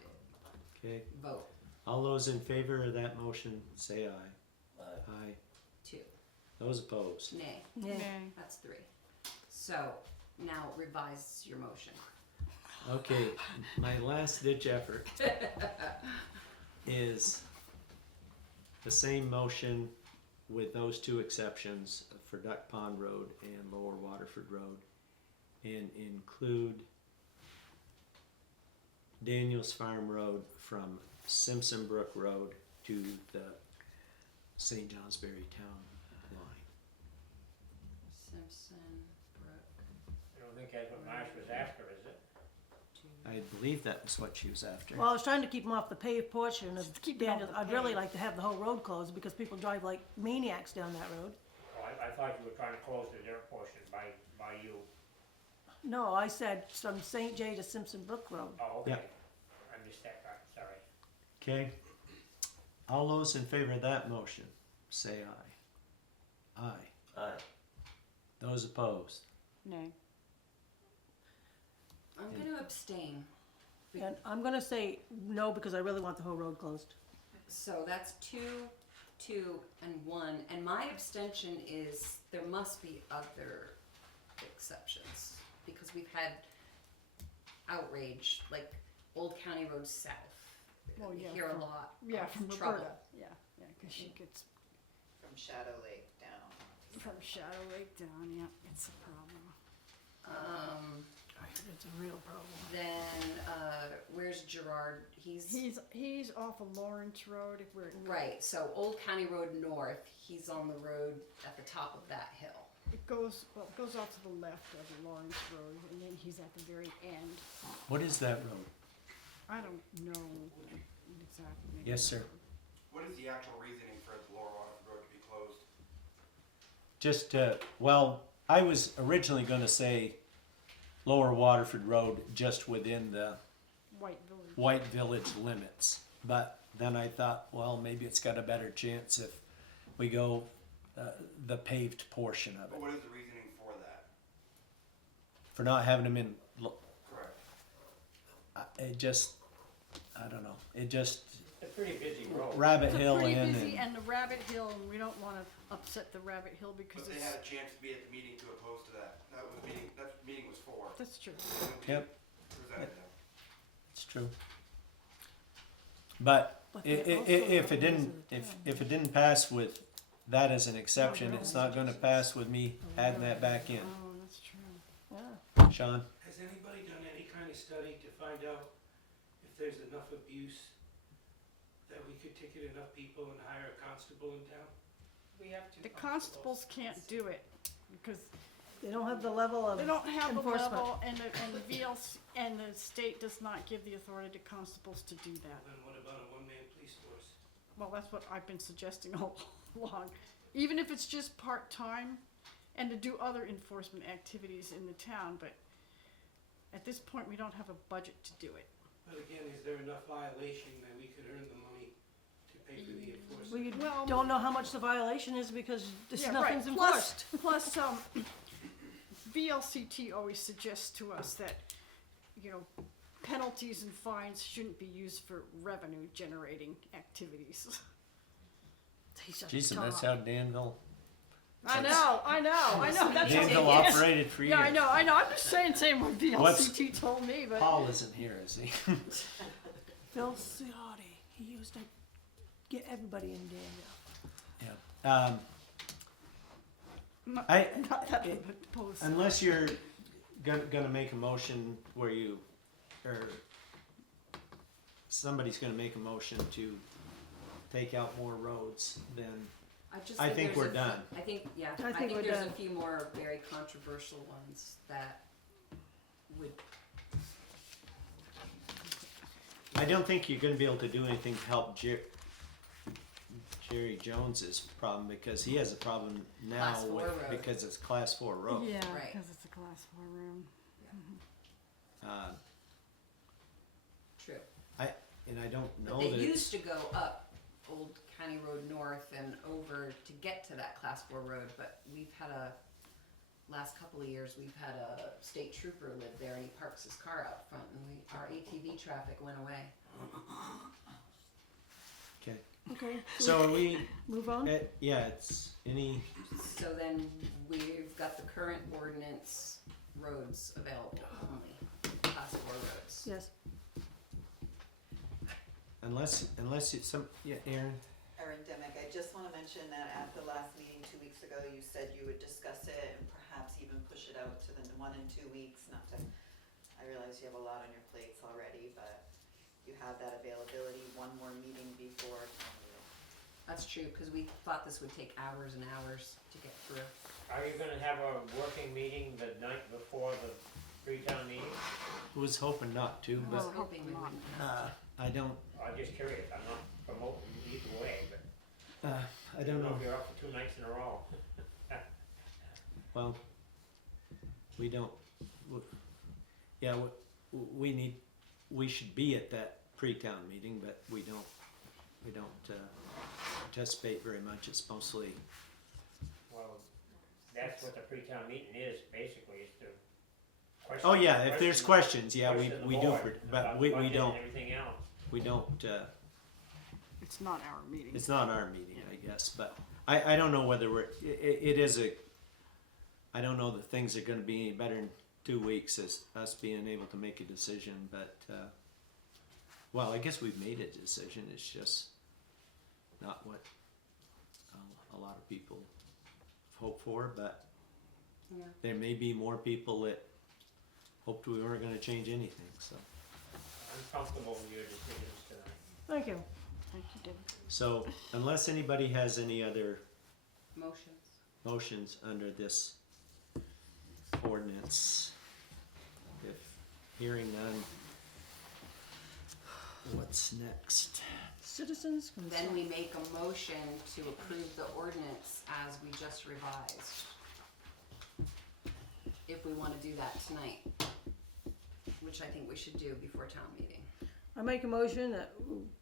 okay. Vote. All those in favor of that motion, say aye. Aye. 2. Those opposed? Nay. Yeah. That's 3. So, now revise your motion. Okay, my last ditch effort is the same motion with those two exceptions for Duck Pond Road and Lower Waterford Road, and include Daniel's Farm Road from Simpson Brook Road to the St. Johnsbury town line. Simpson, Brook, I don't think that's what Marsh was after, is it? I believe that was what she was after. Well, I was trying to keep them off the paved portion of Just keep it off Daniel. the I'd really paved. like to have the whole road closed because people drive like maniacs down that road. Oh, I thought you were trying to close the dirt portion by you. No, I said from St. J to Simpson Brook Road. Oh, okay. Yeah. I missed that part, sorry. Okay. All those in favor of that motion, say aye. Aye. Aye. Those opposed? Nay. I'm gonna abstain. And I'm gonna say no because I really want the whole road closed. So that's 2, 2, and 1, and my abstention is, there must be other exceptions, because we've had outrage, like Old County Road South. Well, We yeah, hear a from- lot Yeah, of from trouble. Roberta. Yeah, cause she gets From Shadow Lake down. from Shadow Lake down, yeah, it's a problem. It's a real problem. Then, where's Gerard? He's off of Lawrence Road if we're. Right, so Old County Road North, he's on the road at the top of that hill. It goes off to the left of Lawrence Road, and then he's at the very end. What is that road? I don't know exactly. Yes, sir. What is the actual reasoning for the Lower Waterford Road to be closed? Just, well, I was originally gonna say Lower Waterford Road just within the White Village. White Village limits. But then I thought, well, maybe it's got a better chance if we go the paved portion of But it. what is the reasoning for that? For not having them in, Correct. it just, I don't know, it just, It's a pretty busy road. Rabbit It's Hill pretty in busy, and, and the Rabbit Hill, and we don't wanna upset the Rabbit Hill because But they it's, had a chance to be at the meeting to oppose to that. That meeting was for. that's true. Nobody Yep. Presented them. it's true. But But they also if it have didn't, those in the town. if it didn't pass with that as an exception, it's not gonna pass with me adding that back in. Oh, that's true. Yeah. Sean? Has anybody done any kind of study to find out if there's enough abuse that we could ticket enough people and hire a constable in town? We have two The constables can't do it, because They don't have the level of they don't have the enforcement. level, and the VLC, and the state does not give the authority to constables to do that. Then what about a one-man police force? Well, that's what I've been suggesting all along. Even if it's just part-time, and to do other enforcement activities in the town, but at this point, we don't have a budget to do it. But again, is there enough violation that we could earn the money to pay for the enforcement? We Well, don't know how much the violation is because yeah, right. nothing's enforced. Plus, VLCT always suggests to us that, you know, penalties and fines shouldn't be used for revenue-generating activities. Jason, that's how Danville, I know, that's how Danville it is. operated for years. Yeah, I know, I'm just saying what What's- VLCT told me, but. Paul isn't here, is he? Phil Ciotti, he used to get everybody in Danville. Yeah. Not- I- not that I'm opposed. Unless you're gonna make a motion where you, or somebody's gonna make a motion to take out more roads, then I think there's we're a done. I think, yeah, I I think think we're there's a done. few more very controversial ones that would, I don't think you're gonna be able to do anything to help Jerry Jones's problem, because he has a problem now Class 4 with, road. because it's class 4 road. Yeah, Right. because it's a class 4 room. Uh, true. and I don't know But they that used to go up Old County Road North and over to get to that class 4 road, but we've had last couple of years, we've had a state trooper live there and he parks his car out front and our ATV traffic went away. okay. Okay, So are we, move on. yeah, it's any, So then we've got the current ordinance roads available only, class 4 roads. Yes, unless it's some, yeah, Aaron? Erin Demick, I just wanna mention that at the last meeting 2 weeks ago, you said you would discuss it and perhaps even push it out to the 1 and 2 weeks, not to, I realize you have a lot on your plates already, but you have that availability, one more meeting before town meeting. That's true, because we thought this would take hours and hours to get through. Are you gonna have a working meeting the night before the pre-town meeting? Was hoping not to, I was but, hoping we wouldn't have to. I don't, I'm just curious, I'm not promoting either way, but I don't know. if you're up for 2 nights in a row. Well, we don't, yeah, we should be at that pre-town meeting, but we don't participate very much. It's mostly, Well, that's what the pre-town meeting is, basically, is to question. oh yeah, if there's questions, yeah, question the we do, board but about we budget don't, and everything else. It's not our meeting. it's not our meeting, I guess, but I don't know whether I don't know that things are gonna be any better in 2 weeks as us being able to make a decision, but, well, I guess we've made a decision, it's just not what a lot of people hope for, but Yeah. there may be more people that hoped we weren't gonna change anything, so. I'm comfortable with your decisions tonight. thank you. Thank you, David. So unless anybody has any other Motions. motions under this ordinance, if hearing none, what's next? Citizens Then we make a motion to approve the ordinance as we just revised. If we wanna do that tonight, which I think we should do before town meeting. I make a motion that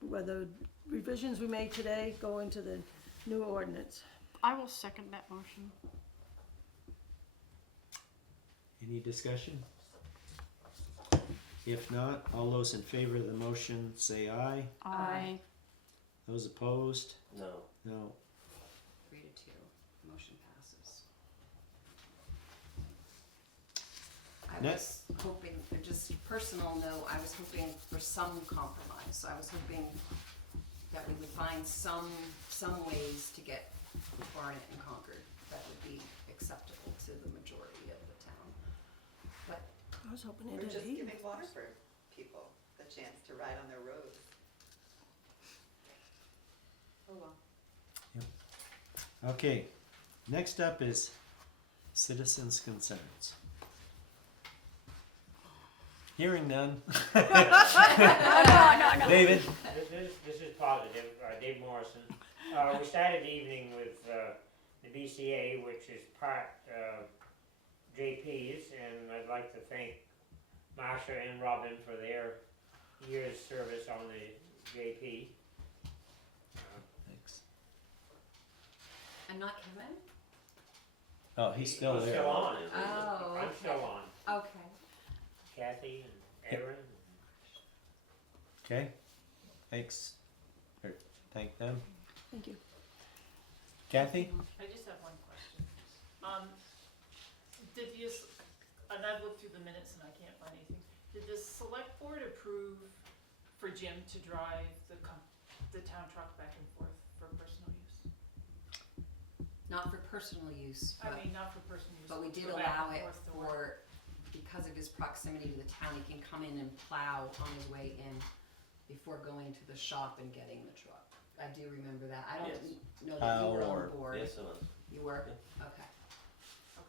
whether revisions we made today go into the new ordinance. I will second that motion. Any discussion? If not, all those in favor of the motion say aye. Aye. Those opposed? No. No. 3 to 2, motion passes. I was Next. hoping, just personal note, I was hoping for some compromise. I was hoping that we would find some ways to get Barnet and Concord that would be acceptable to the majority of the town. But I was hoping they We're did just heat. giving Waterford people the chance to ride on their roads. Oh well. Okay, next up is citizens' concerns. Hearing none. David? This is positive, Dave Morrison. We started the evening with, the BCA, which is part, JP's, and I'd like to thank Marsha and Robin for their year's service on the JP. Thanks. And not Kevin? Oh, he's still He's there. still on. Oh, I'm still on. Okay. Kathy and Aaron. Okay, thanks. Or thank them. Thank you. Kathy? I just have one question. Did you, and I've looked through the minutes and I can't find anything, did the select board approve for Jim to drive the town truck back and forth for personal use? Not for personal use, I mean, not for personal use. but we did go back allow and it forth to work. for, because of his proximity to the town, he can come in and plow on his way in before going to the shop and getting the truck. I do remember that. I don't Yes. know that you were on Or- the board. Yes, it was. You were? Okay.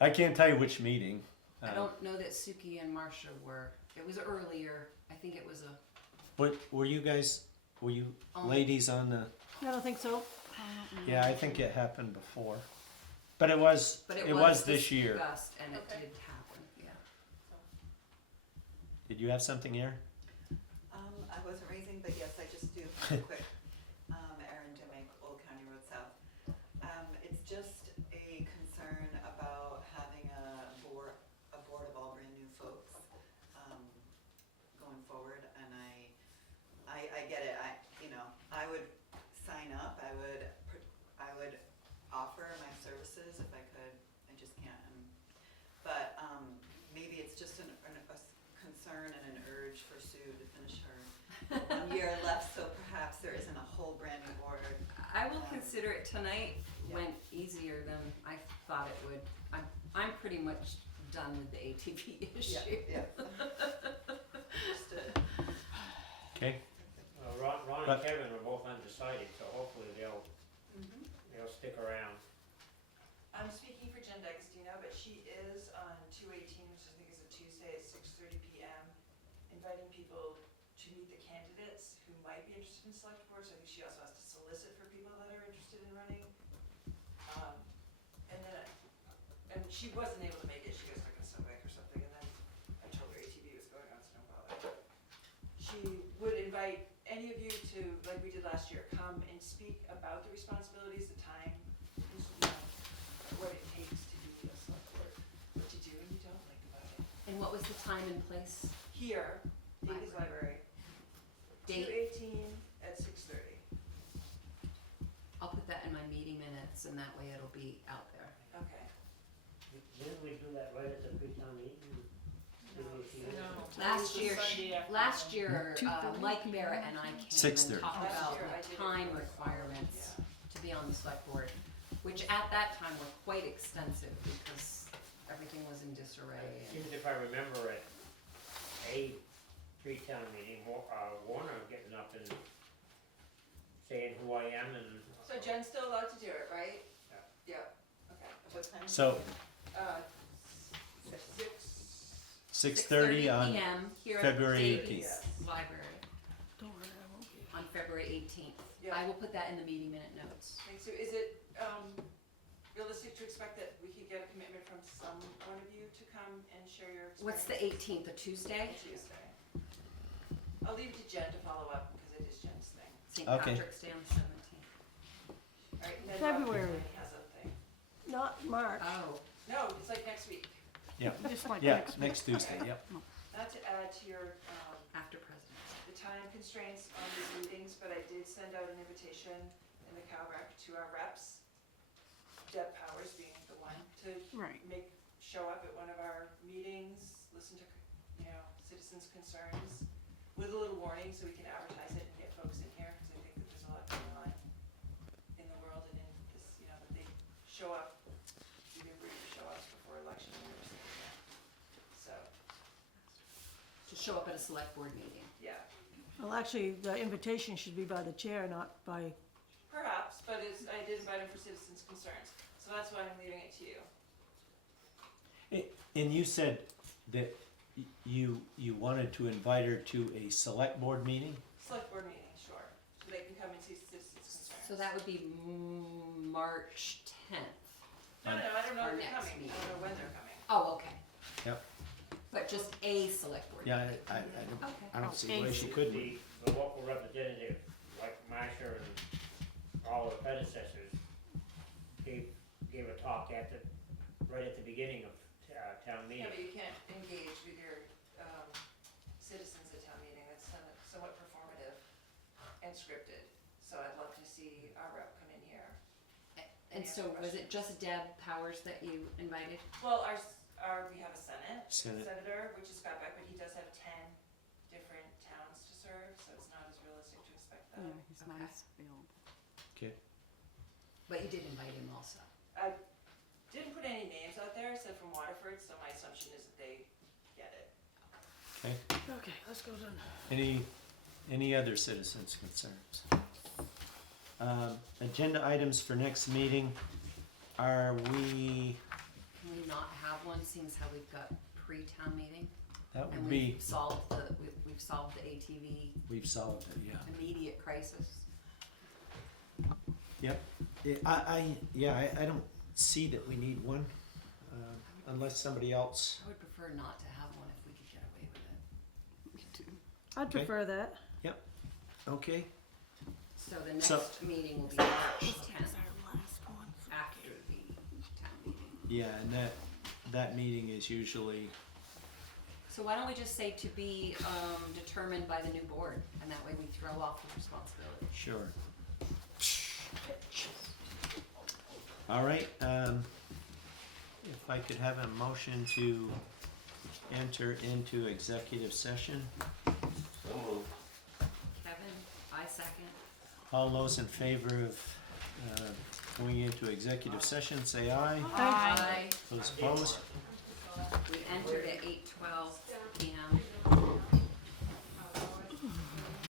I can't tell you which meeting. I don't know that Suki and Marcia were. It was earlier. I think it was a. What, were you Only- ladies on the, I don't think so. yeah, I think it happened before. But it was, But it was this year. discussed and it Okay. did happen, yeah. Did you have something, Erin? I wasn't raising, but yes, I just do quick, errand to make Old County Road South. It's just a concern about having a board of all brand new folks, going forward, and I get it, I would sign up, I would offer my services if I could, I just can't, but, maybe it's just a concern and an urge for Sue to finish her 1 year left, so perhaps there isn't a whole brand new board. I will consider it tonight Yeah. went easier than I thought it would. I'm pretty much done with the ATV issue. Yeah. Understood. Okay, Ron and But- Kevin were both undecided, so hopefully they'll stick around. I'm speaking for Jen D'Agostino, but she is on 2/18, which I think is a Tuesday at 6:30 PM, inviting people to meet the candidates who might be interested in select board, so I think she also has to solicit for people that are interested in running. And she wasn't able to make it, she got stuck in Sunwick or something, and then I told her ATV was going on, so no bother. She would invite any of you to, like we did last year, come and speak about the responsibilities, the time, what it takes to be a select board, what you do and you don't like about it. And what was the time and place? Here, Davies Library, Date? 2/18 at 6:30. I'll put that in my meeting minutes and that way it'll be out there. Okay. Didn't we do that right at the pre-town meeting? Last year, Sunday afternoon. last year, 2:30 Mike Barrett and I came 6:30. and talked Last about year I the did it time for- requirements Yeah. to be on the select board, which at that time were quite extensive because everything was in disarray. and- Seems if I remember at a pre-town meeting, Warner getting up and saying who I am and. So Jen's still allowed to do it, right? Yeah. Yeah, okay. What time? so Uh, 6:30 on, PM here at February Davies 18th. Library Don't worry, I won't be. on February 18th. Yeah. I will put that in the meeting minute notes. Okay, so is it, realistic to expect that we could get a commitment from some one of you to come and share your experience? What's the 18th, a Tuesday? Tuesday. I'll leave it to Jen to follow up, because it is Jen's thing. St. Okay. Patrick's Day on the 17th. Alright, and then February. Rob has a thing. Not March. Oh, No, it's like next week. Just like yeah, next week. next Tuesday, yep. Not to add to your, after President's Day. the time constraints on these meetings, but I did send out an invitation in the Cal Rec to our reps, Deb Powers being the one, to Right. show up at one of our meetings, listen to, citizens' concerns, with a little warning so we can advertise it and get folks in here, because I think that there's a lot going on in the world and in this, that they show up, be brave to show up before election years. So, To show up at a select board meeting. yeah, Well, actually, the invitation should be by the chair, not by, perhaps, but it's, I did invite him for citizens' concerns, so that's why I'm leaving it to you. And you said that you wanted to invite her to a select board meeting? Select board meeting, sure, so they can come and see citizens' concerns. So that would be March 10th. No, I don't know Our if they're next coming, I meeting. don't know when they're coming. Oh, okay. Yep. But just a select board. Yeah, meeting. Okay. I don't see why Okay. she couldn't. The local representative, like Masha and all the predecessors, gave a talk right at the beginning of town Yeah, meeting. but you can't engage with your, citizens at town meeting, that's somewhat performative and scripted. So I'd love to see our rep come in here. And so was it just Deb Powers that you invited? Well, we have a Senate. senator, which is Scott Beck, but he does have 10 different towns to serve, so it's not as realistic to expect that. Yeah, he's not Okay. as available. Okay. But you did invite him also. I didn't put any names out there, except from Waterford, so my assumption is that they get it. Okay. Okay, let's go to. Any other citizens' concerns? Agenda items for next meeting, are we, Can we not have one, seeing as how we've got pre-town meeting? that would And be, we've solved the ATV we've solved it, yeah. immediate crisis. Yep. I don't see that we need one, unless somebody else. I would prefer not to have one if we could get away with it. Me too. I'd Okay. prefer that. Okay, So the So- next meeting will be March 10th, after the town meeting. yeah, and that meeting is usually, So why don't we just say to be determined by the new board, and that way we throw off the responsibility. sure. All right, if I could have a motion to enter into executive session. So moved. Kevin, I second. All those in favor of going into executive session, say aye. Aye. Those opposed? We entered